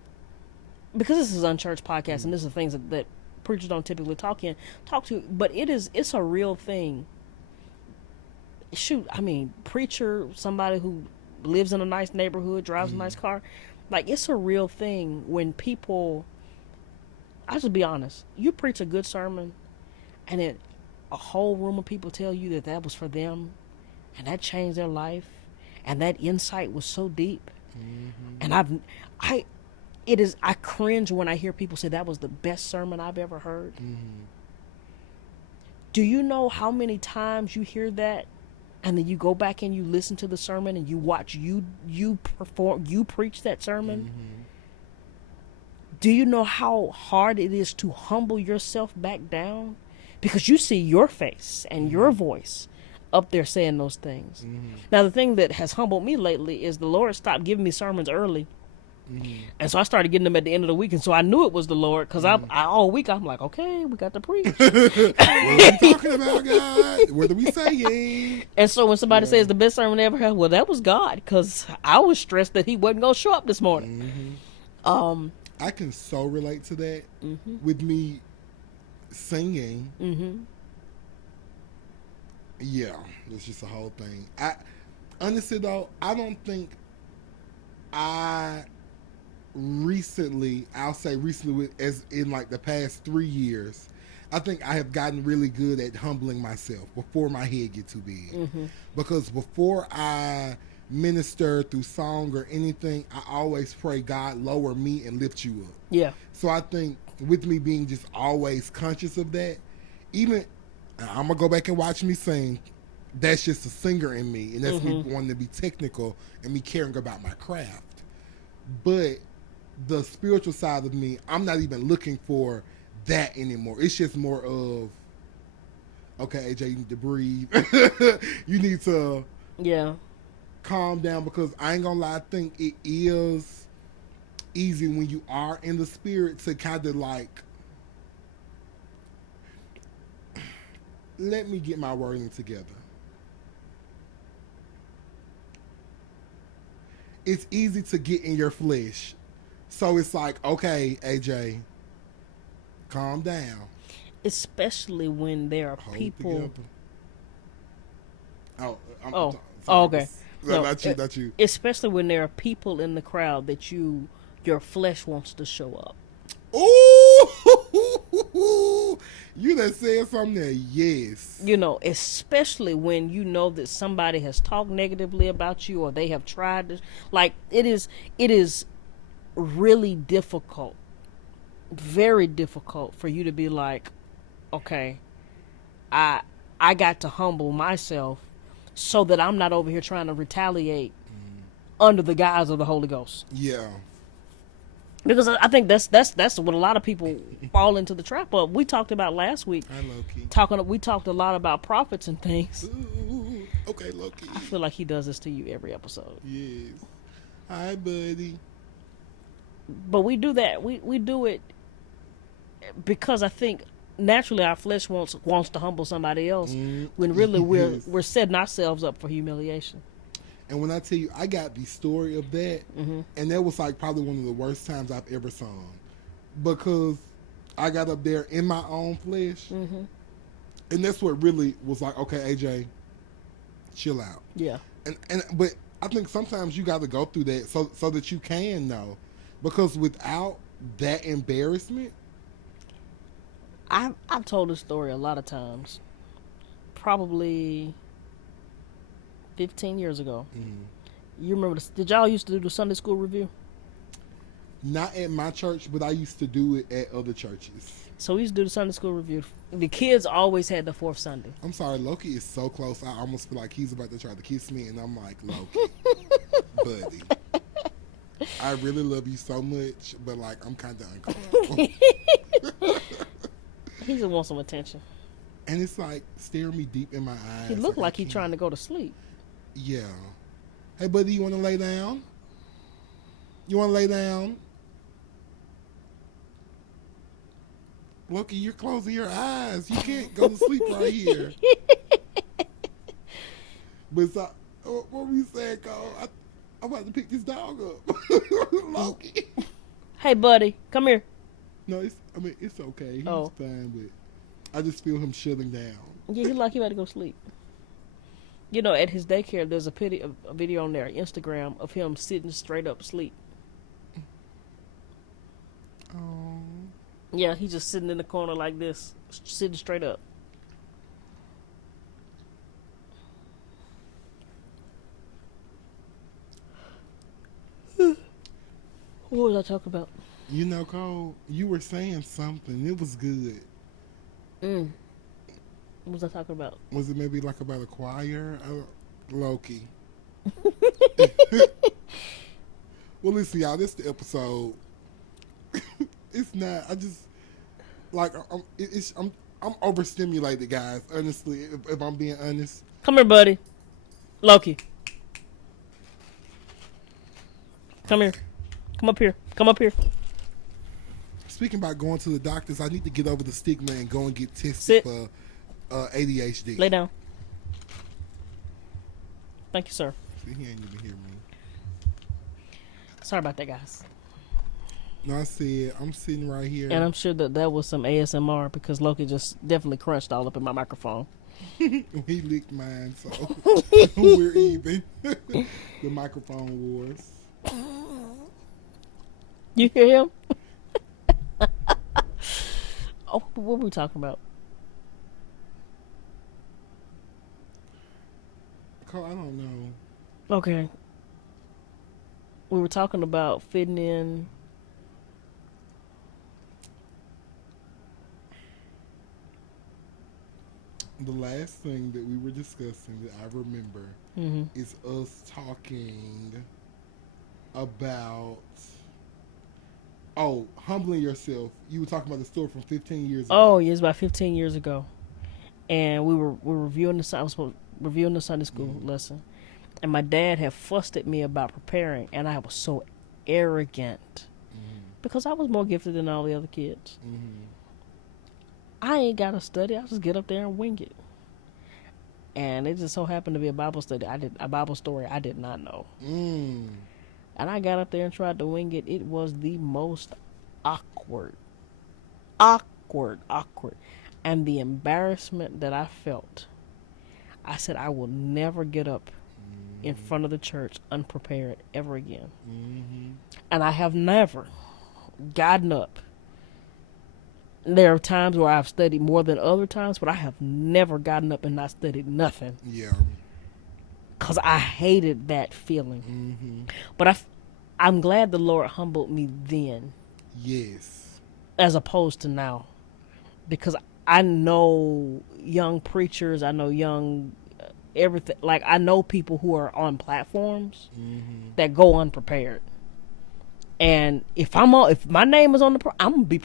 because this is an unchurched podcast and this is things that preachers don't typically talk to, but it's a real thing. Shoot, I mean, preacher, somebody who lives in a nice neighborhood, drives a nice car, like, it's a real thing when people, I'll just be honest, you preach a good sermon and then a whole room of people tell you that was for them and that changed their life and that insight was so deep. And I cringe when I hear people say that was the best sermon I've ever heard. Do you know how many times you hear that and then you go back and you listen to the sermon and you watch you preach that sermon? Do you know how hard it is to humble yourself back down? Because you see your face and your voice up there saying those things. Now, the thing that has humbled me lately is the Lord stopped giving me sermons early. And so I started getting them at the end of the week, and so I knew it was the Lord, because I all week I'm like, okay, we got to preach. What are we talking about, God? What are we saying? And so when somebody says the best sermon I ever had, well, that was God, because I was stressed that he wasn't going to show up this morning. I can so relate to that with me singing. Yeah, it's just a whole thing. I honestly though, I don't think I recently, I'll say recently, as in like the past 3 years, I think I have gotten really good at humbling myself before my head get too big. Because before I minister through song or anything, I always pray, God, lower me and lift you up. Yeah. So I think with me being just always conscious of that, even I'm gonna go back and watch me sing. That's just a singer in me, and that's me wanting to be technical and me caring about my craft. But the spiritual side of me, I'm not even looking for that anymore. It's just more of, okay, AJ, you need to breathe. You need to calm down, because I ain't gonna lie, I think it is easy when you are in the spirit to kind of like, let me get my wording together. It's easy to get in your flesh. So it's like, okay, AJ, calm down. Especially when there are Hold people. Oh, okay. No, not you. Especially when there are people in the crowd that your flesh wants to show up. Ooh, you done said something there. Yes. You know, especially when you know that somebody has talked negatively about you, or they have tried to, like, it is really difficult, very difficult for you to be like, okay, I got to humble myself so that I'm not over here trying to retaliate under the guise of the Holy Ghost. Yeah. Because I think that's what a lot of people fall into the trap of. We talked about last week. Hi, Loki. We talked a lot about prophets and things. Ooh, okay, Loki. I feel like he does this to you every episode. Yes. Hi, buddy. But we do that. We do it because I think naturally our flesh wants to humble somebody else, when really we're setting ourselves up for humiliation. And when I tell you, I got the story of that, and that was like probably one of the worst times I've ever sung, because I got up there in my own flesh, and that's what really was like, okay, AJ, chill out. Yeah. But I think sometimes you got to go through that so that you can know, because without that embarrassment, I've told this story a lot of times, probably 15 years ago. You remember did y'all used to do the Sunday school review? not at my church, but I used to do it at other churches. So we used to do the Sunday school review. The kids always had the fourth Sunday. I'm sorry, Loki is so close. I almost feel like he's about to try to kiss me, and I'm like, Loki, buddy, I really love you so much, but like I'm kind of uncomfortable. He just wants some attention. And it's like staring me deep in my eyes. He looked like he's trying to go to sleep. Yeah. Hey, buddy, you want to lay down? You want to lay down? Loki, you're closing your eyes. You can't go to sleep right here. But so, what were you saying, Cole? I'm about to pick this dog up. Loki. Hey, buddy, come here. No, it's okay. He's Oh. fine, but I just feel him shutting down. Yeah, he like he about to go sleep. You know, at his daycare, there's a video on their Instagram of him sitting straight up asleep. Oh. Yeah, he's just sitting in the corner like this, sitting straight up. What was I talking about? You know, Cole, you were saying something. It was good. What was I talking about? Was it maybe like about a choir? Loki. Well, listen, y'all, this is the episode. It's not. I just like I'm overstimulated, guys. Honestly, if I'm being honest. Come here, buddy. Loki. Come here. Come up here. Come up here. Speaking about going to the doctors, I need to get over the stigma and go and get tested Sit. for ADHD. Lay down. Thank you, sir. See, he ain't even hear me. Sorry about that, guys. No, I said I'm sitting right here. And I'm sure that was some ASMR because Loki just definitely crunched all up in my microphone. He licked mine, so we're even. The microphone wars. You hear him? Oh, what were we talking about? I don't know. Okay. We were talking about fitting in. The last thing that we were discussing that I remember is us talking about humbling yourself. You were talking about the story from 15 years ago. Oh, yes, about 15 years ago, and we were reviewing I was reviewing the Sunday school lesson, and my dad had fussed at me about preparing, and I was so arrogant because I was more gifted than all the other kids. I ain't got to study. I just get up there and wing it. And it just so happened to be a Bible study. A Bible story I did not know. And I got up there and tried to wing it. It was the most awkward. And the embarrassment that I felt. I said, I will never get up in front of the church unprepared ever again. And I have never gotten up. There are times where I've studied more than other times, but I have never gotten up and not studied nothing. Yeah. Because I hated that feeling. But I'm glad the Lord humbled me then. Yes. As opposed to now. Because I know young preachers, I know young everything. Like, I know people who are on platforms that go unprepared. And if my name is on the, I'm gonna be,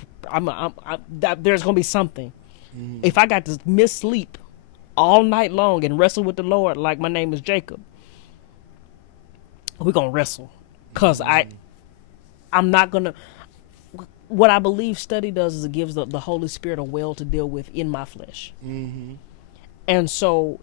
there's gonna be something. If I got to miss sleep all night long and wrestle with the Lord, like my name is Jacob, we're gonna wrestle, cause I'm not gonna. What I believe study does is it gives the Holy Spirit a well to deal with in my flesh, and so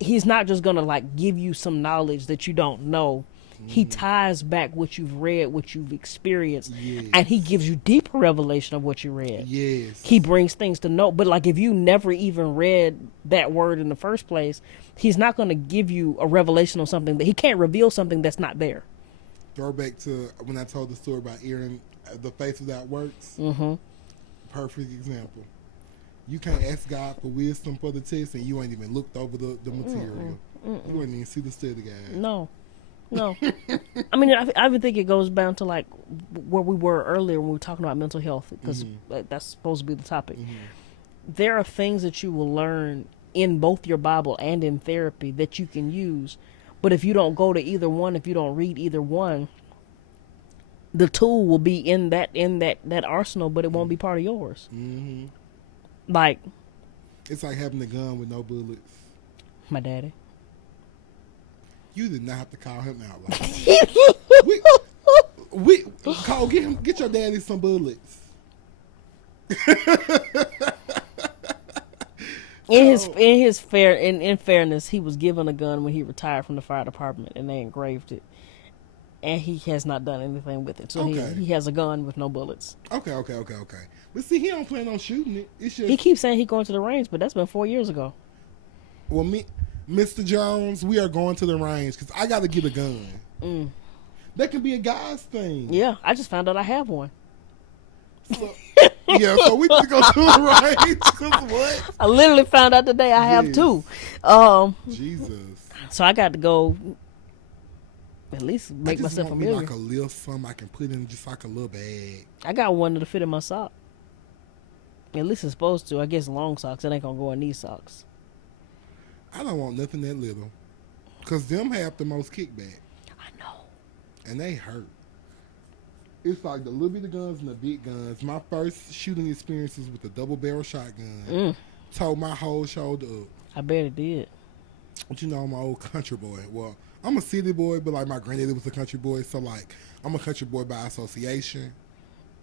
He's not just gonna like give you some knowledge that you don't know. He ties back what you've read, what you've experienced, and he gives you deeper revelation of what you read. Yes. He brings things to know. But like if you never even read that word in the first place, he's not going to give you a revelation of something that he can't reveal something that's not there. Throwback to when I told the story about Aaron, the faith without works. Perfect example. You can't ask God for wisdom for the test, and you ain't even looked over the material. You ain't even see the study guide. No. I mean, I even think it goes down to like where we were earlier when we were talking about mental health, because that's supposed to be the topic. There are things that you will learn in both your Bible and in therapy that you can use, but if you don't go to either one, if you don't read either one, the tool will be in that arsenal, but it won't be part of yours. Like, it's like having a gun with no bullets. My daddy. You did not have to call him out like that. Get your daddy some bullets. In fairness, he was given a gun when he retired from the fire department, and they engraved it, and he has not done anything with it. So he has a gun with no bullets. Okay. But see, he don't plan on shooting it. It's just, he keeps saying he's going to the range, but that's been 4 years ago. Well, Mr. Jones, we are going to the range because I got to get a gun. That can be a guy's thing. Yeah, I just found out I have one. So we need to go to the range. 'Cause what? I literally found out today I have two. Jesus. So I got to go at least make myself familiar. Like a little something I can put in just like a little bag. I got one that'll fit in my sock. At least it's supposed to. I guess long socks. It ain't going to go in these socks. I don't want nothing that little. Because them have the most kickback. I know. And they hurt. It's like the little bitty guns and the big guns. My first shooting experiences with the double barrel shotgun tore my whole shoulder up. I bet it did. But you know, I'm an old country boy. Well, I'm a city boy, but like my granddaddy was a country boy, so like I'm a country boy by association.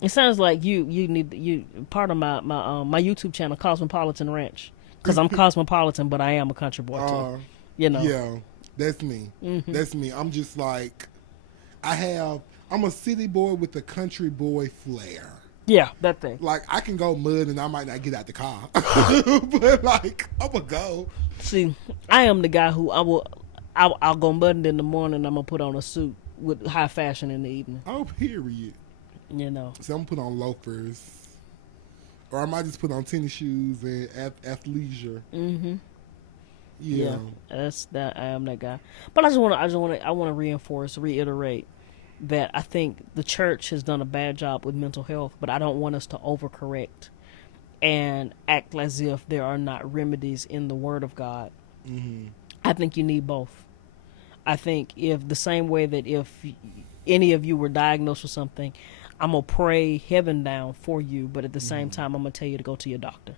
It sounds like you need you part of my YouTube channel, Cosmopolitan Ranch, because I'm cosmopolitan, but I am a country boy too. You know. Yeah, that's me. That's me. I'm just like I'm a city boy with a country boy flair. Yeah, that thing. Like I can go mud and I might not get out the car, but like I'm gonna go. See, I am the guy who I'll go mudding in the morning. I'm gonna put on a suit with high fashion in the evening. Oh, period. You know. So I'm gonna put on loafers, or I might just put on tennis shoes and athleisure. Yeah, that's that. I am that guy. But I want to reiterate that I think the church has done a bad job with mental health, but I don't want us to overcorrect and act as if there are not remedies in the Word of God. I think you need both. I think if the same way that if any of you were diagnosed with something, I'm going to pray heaven down for you, but at the same time, I'm going to tell you to go to your doctor.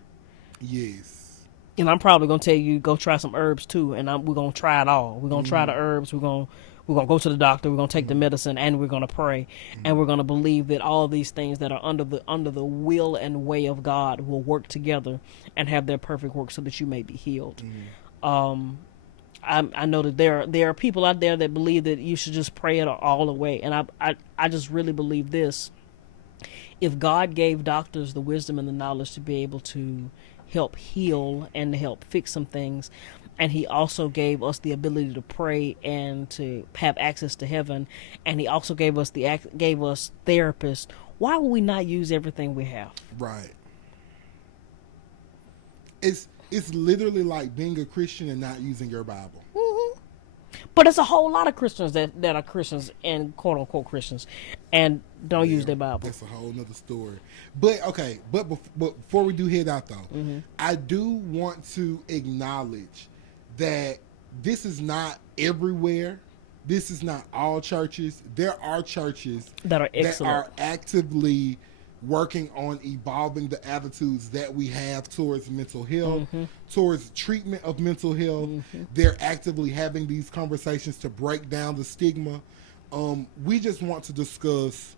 Yes. And I'm probably going to tell you, go try some herbs too, and we're going to try it all. We're going to try the herbs, we're going to go to the doctor, we're going to take the medicine, and we're going to pray. And we're going to believe that all these things that are under the will and way of God will work together and have their perfect work so that you may be healed. I know that there are people out there that believe that you should just pray it all away. And I just really believe this. If God gave doctors the wisdom and the knowledge to be able to help heal and to help fix some things, and he also gave us the ability to pray and to have access to heaven, and he also gave us therapists, why would we not use everything we have? Right. It's literally like being a Christian and not using your Bible. But it's a whole lot of Christians that are Christians and quote unquote Christians and don't use their Bible. That's a whole nother story. But okay, but before we do head out though, I do want to acknowledge that this is not everywhere. This is not all churches. There are churches that are excellent, that are actively working on evolving the attitudes that we have towards mental health, towards treatment of mental health. They're actively having these conversations to break down the stigma. We just want to discuss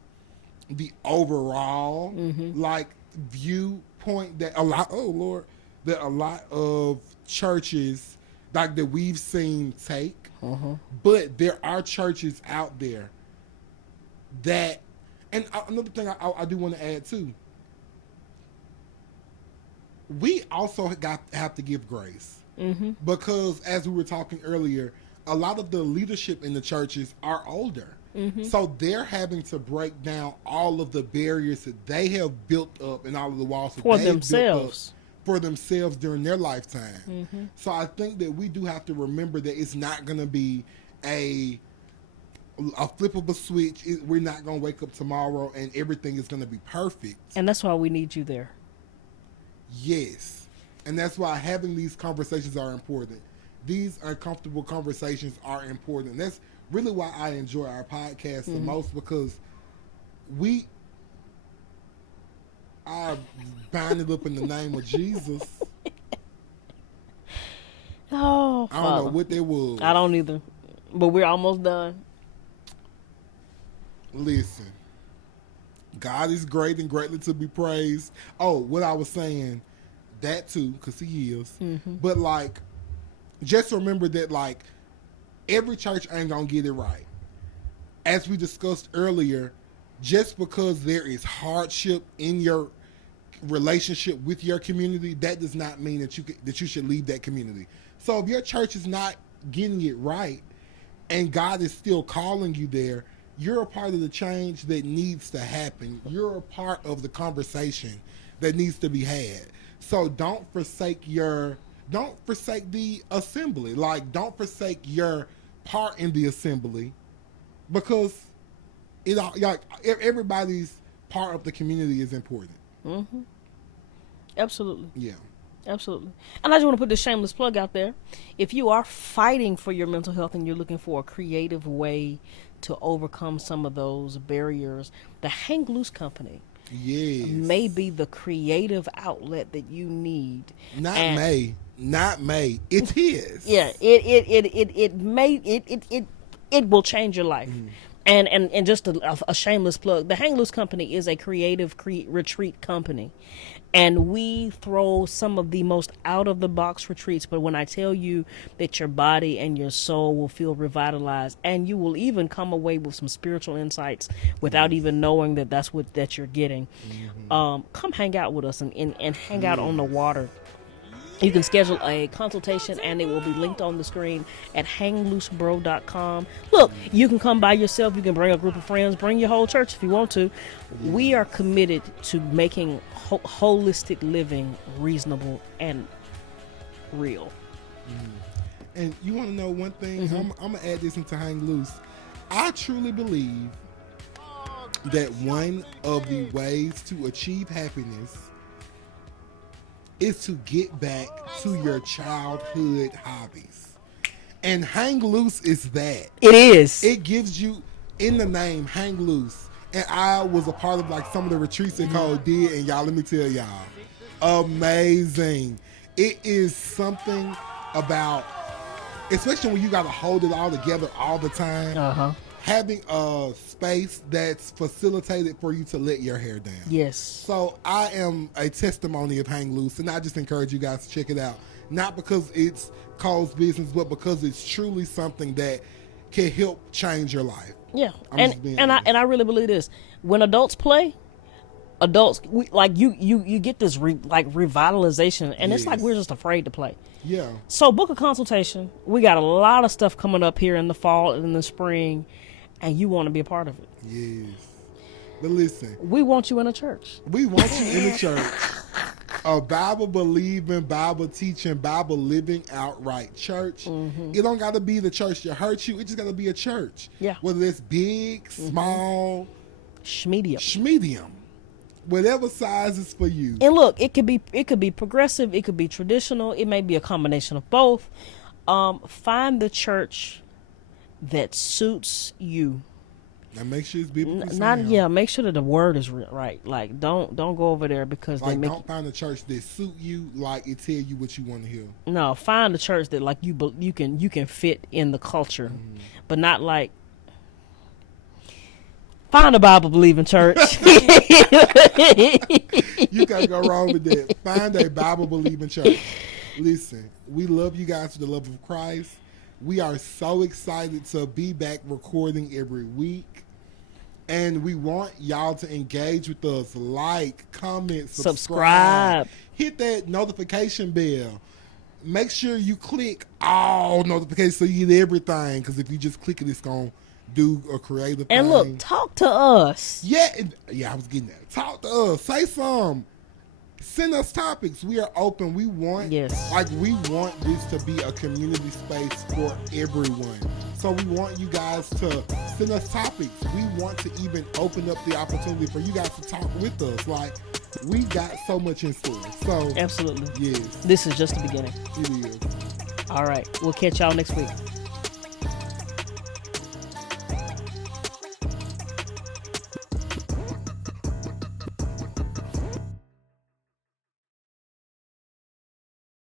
the overall viewpoint that a lot of churches like that we've seen take. But there are churches out there that, and another thing I do want to add too, we also have to give grace. Because as we were talking earlier, a lot of the leadership in the churches are older. So they're having to break down all of the barriers that they have built up and all of the walls that they've built up for themselves during their lifetime. So I think that we do have to remember that it's not going to be a flip of a switch. We're not going to wake up tomorrow and everything is going to be perfect. And that's why we need you there. Yes. And that's why having these conversations are important. These uncomfortable conversations are important. That's really why I enjoy our podcast the most, because we are bound it up in the name of Jesus. Oh, I don't know what they was. I don't either. But we're almost done. Listen, God is great and greatly to be praised. Oh, what I was saying, that too, because he is. But like, just remember that like, every church ain't gonna get it right. As we discussed earlier, just because there is hardship in your relationship with your community, that does not mean that you should leave that community. So if your church is not getting it right, and God is still calling you there, you're a part of the change that needs to happen. You're a part of the conversation that needs to be had. So don't forsake the assembly. Like, don't forsake your part in the assembly, because everybody's part of the community is important. Absolutely. Yeah. Absolutely. And I just want to put this shameless plug out there. If you are fighting for your mental health and you're looking for a creative way to overcome some of those barriers, the Hang Loose Company Yes. may be the creative outlet that you need. Not May. It's his. Yeah, it will change your life. And just a shameless plug, the Hang Loose Company is a creative retreat company, and we throw some of the most out of the box retreats. But when I tell you that your body and your soul will feel revitalized, and you will even come away with some spiritual insights without even knowing that you're getting, come hang out with us and hang out on the water. You can schedule a consultation, and it will be linked on the screen at hangloosebro.com. Look, you can come by yourself. You can bring a group of friends. Bring your whole church if you want to. We are committed to making holistic living reasonable and real. And you want to know one thing? I'm going to add this into Hang Loose. I truly believe that one of the ways to achieve happiness is to get back to your childhood hobbies. And Hang Loose is that. It is. It gives you, in the name, Hang Loose. And I was a part of like some of the retreats that Cole did, and y'all, let me tell y'all, amazing. It is something about, especially when you got to hold it all together all the time, having a space that's facilitated for you to let your hair down. Yes. So I am a testimony of Hang Loose, and I just encourage you guys to check it out. Not because it's Cole's business, but because it's truly something that can help change your life. Yeah, and I really believe this. When adults play, you get this revitalization, and it's like we're just afraid to play. Yeah. So book a consultation. We got a lot of stuff coming up here in the fall and in the spring, and you want to be a part of it. Yes. But listen, we want you in a church. We want you in a church. A Bible believing, Bible teaching, Bible living outright church. It don't got to be the church that hurt you. It just got to be a church. Yeah. Whether it's big, small, schmedium, whatever size is for you. And look, it could be progressive, it could be traditional, it may be a combination of both. Find the church that suits you. Now make sure it's biblically sound. Make sure that the word is right. Like don't go over there because like don't find a church that suit you, like it tell you what you want to hear. No, find a church that like you can fit in the culture, but not like find a Bible believing church. You can't go wrong with that. Find a Bible believing church. Listen, we love you guys with the love of Christ. We are so excited to be back recording every week. And we want y'all to engage with us. Like, comment, subscribe. Hit that notification bell. Make sure you click all notifications so you get everything. Because if you just click it, it's going to do a creative thing. And look, talk to us. Yeah, I was getting that. Talk to us. Say something. Send us topics. We are open. We want this to be a community space for everyone. So we want you guys to send us topics. We want to even open up the opportunity for you guys to talk with us. Like, we got so much in store. So absolutely. Yes. This is just the beginning. It is. All right. We'll catch y'all next week.